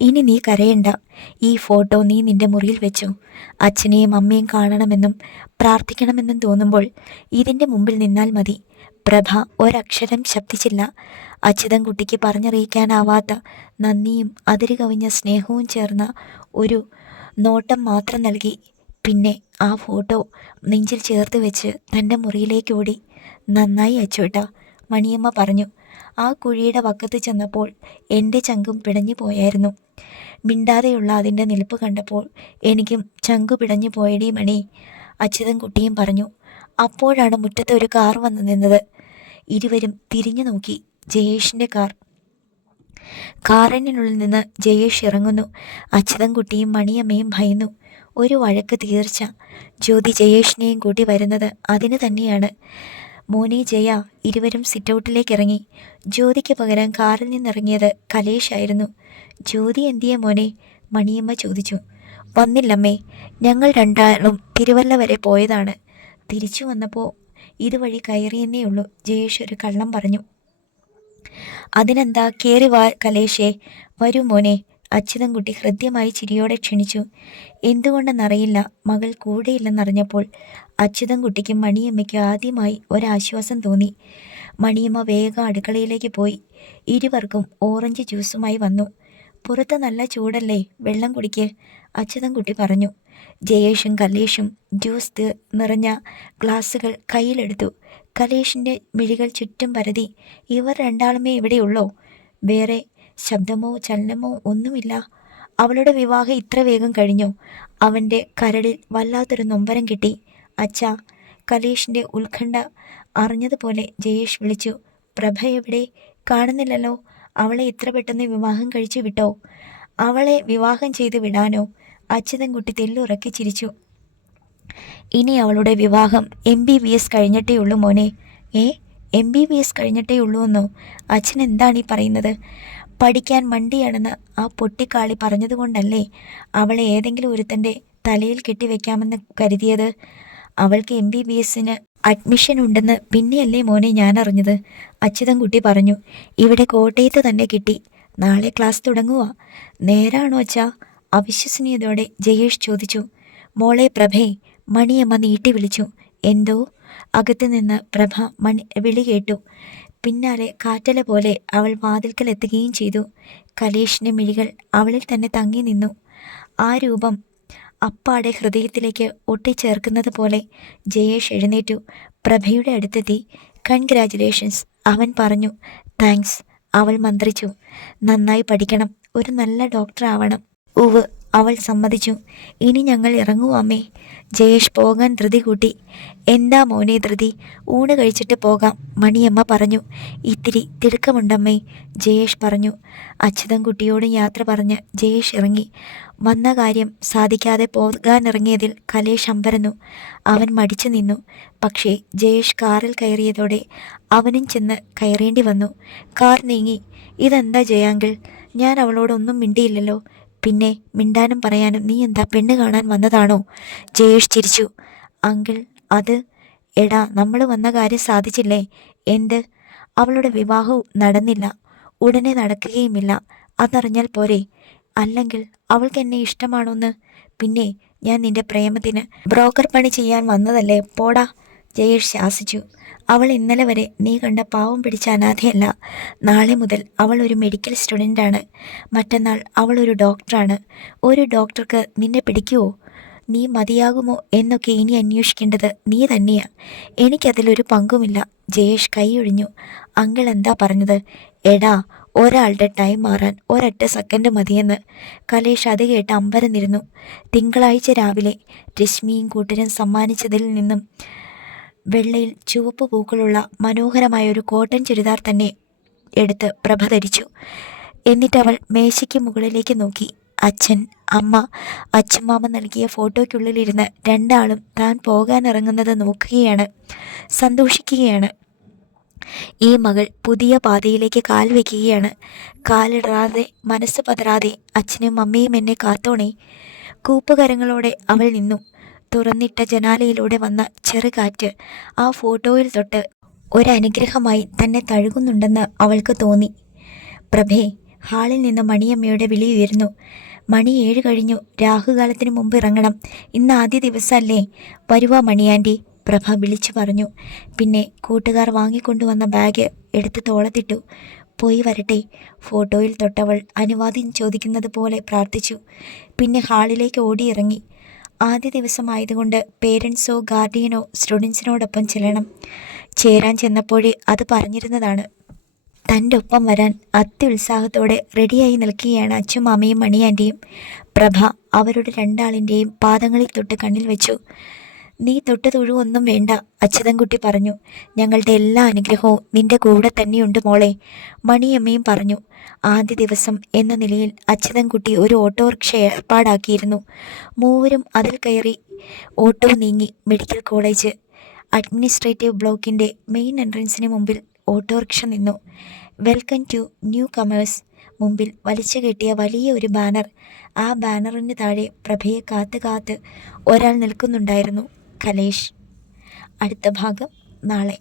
ഇനി നീ കരയണ്ട. ഈ ഫോട്ടോ നീ നിന്റെ മുറിയിൽ വെച്ചു. അച്ഛനെയും അമ്മയും കാണണമെന്നും പ്രാർത്ഥിക്കണമെന്നും തോന്നുമ്പോൾ ഇതിൻ്റെ മുമ്പിൽ നിന്നാൽ മതി. പ്രഭ ഒരക്ഷരം ശബ്ദിച്ചില്ല. അച്യുതൻകുട്ടിക്ക് പറഞ്ഞറിയിക്കാനാവാത്ത നന്ദിയും അതിരുകവിഞ്ഞ സ്നേഹവും ചേർന്ന ഒരു നോട്ടം മാത്രം നൽകി. പിന്നെ ആ ഫോട്ടോ നെഞ്ചിൽ ചേർത്ത് വെച്ച് തൻ്റെ മുറിയിലേക്ക് ഓടി. നന്നായി അച്ചുവേട്ടാ, മണിയമ്മ പറഞ്ഞു. ആ കുഴിയുടെ വക്കത്ത് ചെന്നപ്പോൾ എൻ്റെ ചങ്കും പിടഞ്ഞു പോയായിരുന്നു. മിണ്ടാതെയുള്ള അതിൻ്റെ നിൽപ്പ് കണ്ടപ്പോൾ എനിക്കും ചങ്കു പിടഞ്ഞു പോയടി മണി, അച്യുതൻകുട്ടിയും പറഞ്ഞു. അപ്പോഴാണ് മുറ്റത്ത് ഒരു കാർ വന്നു നിന്നത്. ഇരുവരും തിരിഞ്ഞു നോക്കി. ജയേഷിൻ്റെ കാർ. കാറിനുള്ളിൽ നിന്ന് ജയേഷ് ഇറങ്ങുന്നു. അച്യുതൻകുട്ടിയും മണിയമ്മയും ഭയന്നു. ഒരു വഴക്ക് തീർച്ച. ജ്യോതി ജയേഷിനെയും കൂട്ടി വരുന്നത് അതിന് തന്നെയാണ്. മോനെ ജയ. ഇരുവരും സിറ്റൗട്ടിലേക്ക് ഇറങ്ങി. ജ്യോതിക്ക് പകരം കാറിൽ നിന്നിറങ്ങിയത് കലേഷായിരുന്നു. ജ്യോതി എന്തിയെ മോനെ? മണിയമ്മ ചോദിച്ചു. വന്നില്ലമ്മേ, ഞങ്ങൾ രണ്ടാളും തിരുവല്ല വരെ പോയതാണ്. തിരിച്ചു വന്നപ്പോൾ ഇതുവഴി കയറിയെന്നേ ഉള്ളൂ. ജയേഷ് ഒരു കള്ളം പറഞ്ഞു. അതിനെന്താ, കേറി വാ കലേഷേ, വരൂ മോനെ. അച്യുതൻകുട്ടി ഹൃദ്യമായി ചിരിയോടെ ക്ഷണിച്ചു. എന്തുകൊണ്ടെന്നറിയില്ല, മകൾ കൂടെയില്ലെന്നറിഞ്ഞപ്പോൾ അച്യുതൻകുട്ടിക്കും മണിയമ്മയ്ക്കും ആദ്യമായി ഒരാശ്വാസം തോന്നി. മണിയമ്മ വേഗം അടുക്കളയിലേക്ക് പോയി. ഇരുവർക്കും ഓറഞ്ച് ജ്യൂസുമായി വന്നു. പുറത്ത് നല്ല ചൂടല്ലേ, വെള്ളം കുടിക്ക്, അച്യുതൻകുട്ടി പറഞ്ഞു. ജയേഷും കലേഷും ജ്യൂസ് നിറഞ്ഞ ഗ്ലാസുകൾ കയ്യിലെടുത്തു. കലേഷിൻ്റെ മിഴികൾ ചുറ്റും പരതി. ഇവർ രണ്ടാളുമേ ഇവിടെയുള്ളോ? വേറെ ശബ്ദമോ ചലനമോ ഒന്നുമില്ല. അവളുടെ വിവാഹം ഇത്ര വേഗം കഴിഞ്ഞോ? അവൻ്റെ കരളിൽ വല്ലാത്തൊരു നൊമ്പരം കിട്ടി. അച്ഛാ. കലേഷിൻ്റെ ഉത്കണ്ഠ അറിഞ്ഞതുപോലെ ജയേഷ് വിളിച്ചു. പ്രഭ എവിടെ? കാണുന്നില്ലല്ലോ. അവളെ ഇത്ര പെട്ടെന്ന് വിവാഹം കഴിച്ചു വിട്ടോ? അവളെ വിവാഹം ചെയ്ത് വിടാനോ? അച്യുതൻകുട്ടി തെല്ലുറക്കി ചിരിച്ചു. ഇനി അവളുടെ വിവാഹം MBBS കഴിഞ്ഞിട്ടേ ഉള്ളൂ മോനെ. MBBS കഴിഞ്ഞിട്ടേ ഉള്ളൂ എന്നോ? അച്ഛൻ എന്താണ് ഈ പറയുന്നത്? പഠിക്കാൻ മണ്ടിയാണെന്ന് ആ പൊട്ടിക്കാളി പറഞ്ഞതുകൊണ്ടല്ലേ അവളെ ഏതെങ്കിലും ഒരുത്തൻ്റെ തലയിൽ കെട്ടിവെക്കാമെന്ന് കരുതിയത്? അവൾക്ക് MBBSന് അഡ്മിഷൻ ഉണ്ടെന്ന് പിന്നെയല്ലേ മോനെ ഞാൻ അറിഞ്ഞത്, അച്യുതൻകുട്ടി പറഞ്ഞു. ഇവിടെ കോട്ടയത്ത് തന്നെ കിട്ടി. നാളെ ക്ലാസ് തുടങ്ങുക. നേരാണോ അച്ഛാ? അവിശ്വസനീയതയോടെ ജയേഷ് ചോദിച്ചു. മോളെ പ്രഭേ, മണിയമ്മ നീട്ടി വിളിച്ചു. എന്തോ? അകത്തുനിന്ന് പ്രഭ വിളി കേട്ടു. പിന്നാലെ കാറ്റല പോലെ അവൾ വാതിൽക്കലെത്തുകയും ചെയ്തു. കലേഷിൻ്റെ മിഴികൾ അവളിൽ തന്നെ തങ്ങി നിന്നു. ആ രൂപം അപ്പാടെ ഹൃദയത്തിലേക്ക് ഒട്ടിച്ചേർക്കുന്നത് പോലെ ജയേഷ് എഴുന്നേറ്റു. പ്രഭയുടെ അടുത്തെത്തി. കൺഗ്രാജുലേഷൻസ് അവൻ പറഞ്ഞു. താങ്ക്സ്. അവൾ മന്ത്രിച്ചു. നന്നായി പഠിക്കണം, ഒരു നല്ല ഡോക്ടർ ആവണം. ഉവ്, അവൾ സമ്മതിച്ചു. ഇനി ഞങ്ങൾ ഇറങ്ങൂ അമ്മേ. ജയേഷ് പോകാൻ ധൃതി കൂട്ടി. എന്താ മോനെ ധൃതി? ഊണ് കഴിച്ചിട്ട് പോകാം, മണിയമ്മ പറഞ്ഞു. ഇത്തിരി തിടുക്കമുണ്ടമ്മേ, ജയേഷ് പറഞ്ഞു. അച്യുതൻകുട്ടിയോട് യാത്ര പറഞ്ഞ് ജയേഷ് ഇറങ്ങി. വന്ന കാര്യം സാധിക്കാതെ പോകാനിറങ്ങിയതിൽ കലേഷ് അമ്പരന്നു. അവൻ മടിച്ചു നിന്നു. പക്ഷേ ജയേഷ് കാറിൽ കയറിയതോടെ അവനും ചെന്ന് കയറേണ്ടി വന്നു. കാർ നീങ്ങി. ഇതെന്താ ജയാങ്കിൾ, ഞാൻ അവളോടൊന്നും മിണ്ടിയില്ലല്ലോ. പിന്നെ മിണ്ടാനും പറയാനും നീ എന്താ പെണ്ണ് കാണാൻ വന്നതാണോ? ജയേഷ് ചിരിച്ചു. അങ്കിൾ, അത് എടാ, നമ്മൾ വന്ന കാര്യം സാധിച്ചില്ലേ? എന്ത്? അവളുടെ വിവാഹവും നടന്നില്ല, ഉടനെ നടക്കുകയുമില്ല. അതറിഞ്ഞാൽ പോരെ? അല്ലെങ്കിൽ അവൾക്ക് എന്നെ ഇഷ്ടമാണോന്ന്? പിന്നെ ഞാൻ നിന്റെ പ്രേമത്തിന് ബ്രോക്കർ പണി ചെയ്യാൻ വന്നതല്ലേ? പോടാ, ജയേഷ് ശാസിച്ചു. അവൾ ഇന്നലെ വരെ നീ കണ്ട പാവം പിടിച്ച അനാഥയല്ല. നാളെ മുതൽ അവൾ ഒരു മെഡിക്കൽ സ്റ്റുഡൻ്റാണ്. മറ്റന്നാൾ അവൾ ഒരു ഡോക്ടറാണ്. ഒരു ഡോക്ടർക്ക് നിന്നെ പിടിക്കുമോ? നീ മതിയാകുമോ എന്നൊക്കെ ഇനി അന്വേഷിക്കേണ്ടത് നീ തന്നെയാ. എനിക്കതിലൊരു പങ്കുമില്ല. ജയേഷ് കൈയൊഴിഞ്ഞു. അങ്കിൾ എന്താ പറഞ്ഞത്? എടാ, ഒരാളുടെ ടൈം മാറാൻ ഒരൊറ്റ സെക്കൻഡ് മതിയെന്ന്. കലേഷ് അത് കേട്ട് അമ്പരന്നിരുന്നു. തിങ്കളാഴ്ച രാവിലെ രശ്മിയും കൂട്ടരും സമ്മാനിച്ചതിൽ നിന്നും വെള്ളയിൽ ചുവപ്പ് പൂക്കളുള്ള മനോഹരമായ ഒരു കോട്ടൺ ചുരിദാർ തന്നെ എടുത്ത് പ്രഭ ധരിച്ചു. എന്നിട്ടവൾ മേശയ്ക്ക് മുകളിലേക്ക് നോക്കി. അച്ഛൻ, അമ്മ, അച്ഛമ്മാമ നൽകിയ ഫോട്ടോയ്ക്കുള്ളിലിരുന്ന് രണ്ടാളും താൻ പോകാനിറങ്ങുന്നത് നോക്കുകയാണ്, സന്തോഷിക്കുകയാണ്. ഈ മകൾ പുതിയ പാതയിലേക്ക് കാൽ വയ്ക്കുകയാണ്. കാലിടാതെ, മനസ്സ് പതറാതെ അച്ഛനും അമ്മയും എന്നെ കാത്തോണേ. കൂപ്പുകരങ്ങളോടെ അവൾ നിന്നു. തുറന്നിട്ട ജനാലയിലൂടെ വന്ന ചെറുകാറ്റ് ആ ഫോട്ടോയിൽ തൊട്ട് ഒരനുഗ്രഹമായി തന്നെ തഴുകുന്നുണ്ടെന്ന് അവൾക്ക് തോന്നി. പ്രഭേ, ഹാളിൽ നിന്ന് മണിയമ്മയുടെ വിളി ഉയർന്നു. മണി 7 കഴിഞ്ഞു. രാഹുകാലത്തിന് മുമ്പ് ഇറങ്ങണം. ഇന്ന് ആദ്യ ദിവസമല്ലേ? വരുവാ മണിയാൻറ്റി, പ്രഭ വിളിച്ചു പറഞ്ഞു. പിന്നെ കൂട്ടുകാർ വാങ്ങിക്കൊണ്ടുവന്ന ബാഗ് എടുത്ത് തോളത്തിട്ടു. പോയി വരട്ടെ. ഫോട്ടോയിൽ തൊട്ടവൾ അനുവാദം ചോദിക്കുന്നത് പോലെ പ്രാർത്ഥിച്ചു. പിന്നെ ഹാളിലേക്ക് ഓടിയിറങ്ങി. ആദ്യ ദിവസമായതുകൊണ്ട് പേരൻസോ ഗാർഡിയനോ സ്റ്റുഡൻസിനോടൊപ്പം ചെല്ലണം. ചേരാൻ ചെന്നപ്പോഴേ അത് പറഞ്ഞിരുന്നതാണ്. തൻ്റെ ഒപ്പം വരാൻ അത്യുത്സാഹത്തോടെ റെഡിയായി നിൽക്കുകയാണ് അച്ഛനും അമ്മയും മണിയാൻ്റെയും. പ്രഭ അവരുടെ രണ്ടാളിൻ്റെയും പാദങ്ങളിൽ തൊട്ട് കണ്ണിൽ വെച്ചു. നീ തൊട്ട് തൊഴുവൊന്നും വേണ്ട, അച്യുതൻകുട്ടി പറഞ്ഞു. ഞങ്ങളുടെ എല്ലാ അനുഗ്രഹവും നിന്റെ കൂടെ തന്നെയുണ്ട് മോളെ, മണിയമ്മയും പറഞ്ഞു. ആദ്യ ദിവസം എന്ന നിലയിൽ അച്യുതൻകുട്ടി ഒരു ഓട്ടോറിക്ഷ ഏർപ്പാടാക്കിയിരുന്നു. മൂവരും അതിൽ കയറി. ഓട്ടോ നീങ്ങി. മെഡിക്കൽ കോളേജ് അഡ്മിനിസ്ട്രേറ്റീവ് ബ്ലോക്കിൻ്റെ മെയിൻ എൻട്രൻസിന് മുമ്പിൽ ഓട്ടോറിക്ഷ നിന്നു. Welcome to newcomers. മുമ്പിൽ വലിച്ചു കെട്ടിയ വലിയ ഒരു ബാനർ. ആ ബാനറിന് താഴെ പ്രഭയെ കാത്ത് ഒരാൾ നിൽക്കുന്നുണ്ടായിരുന്നു. കലേഷ്. അടുത്ത ഭാഗം നാളെ.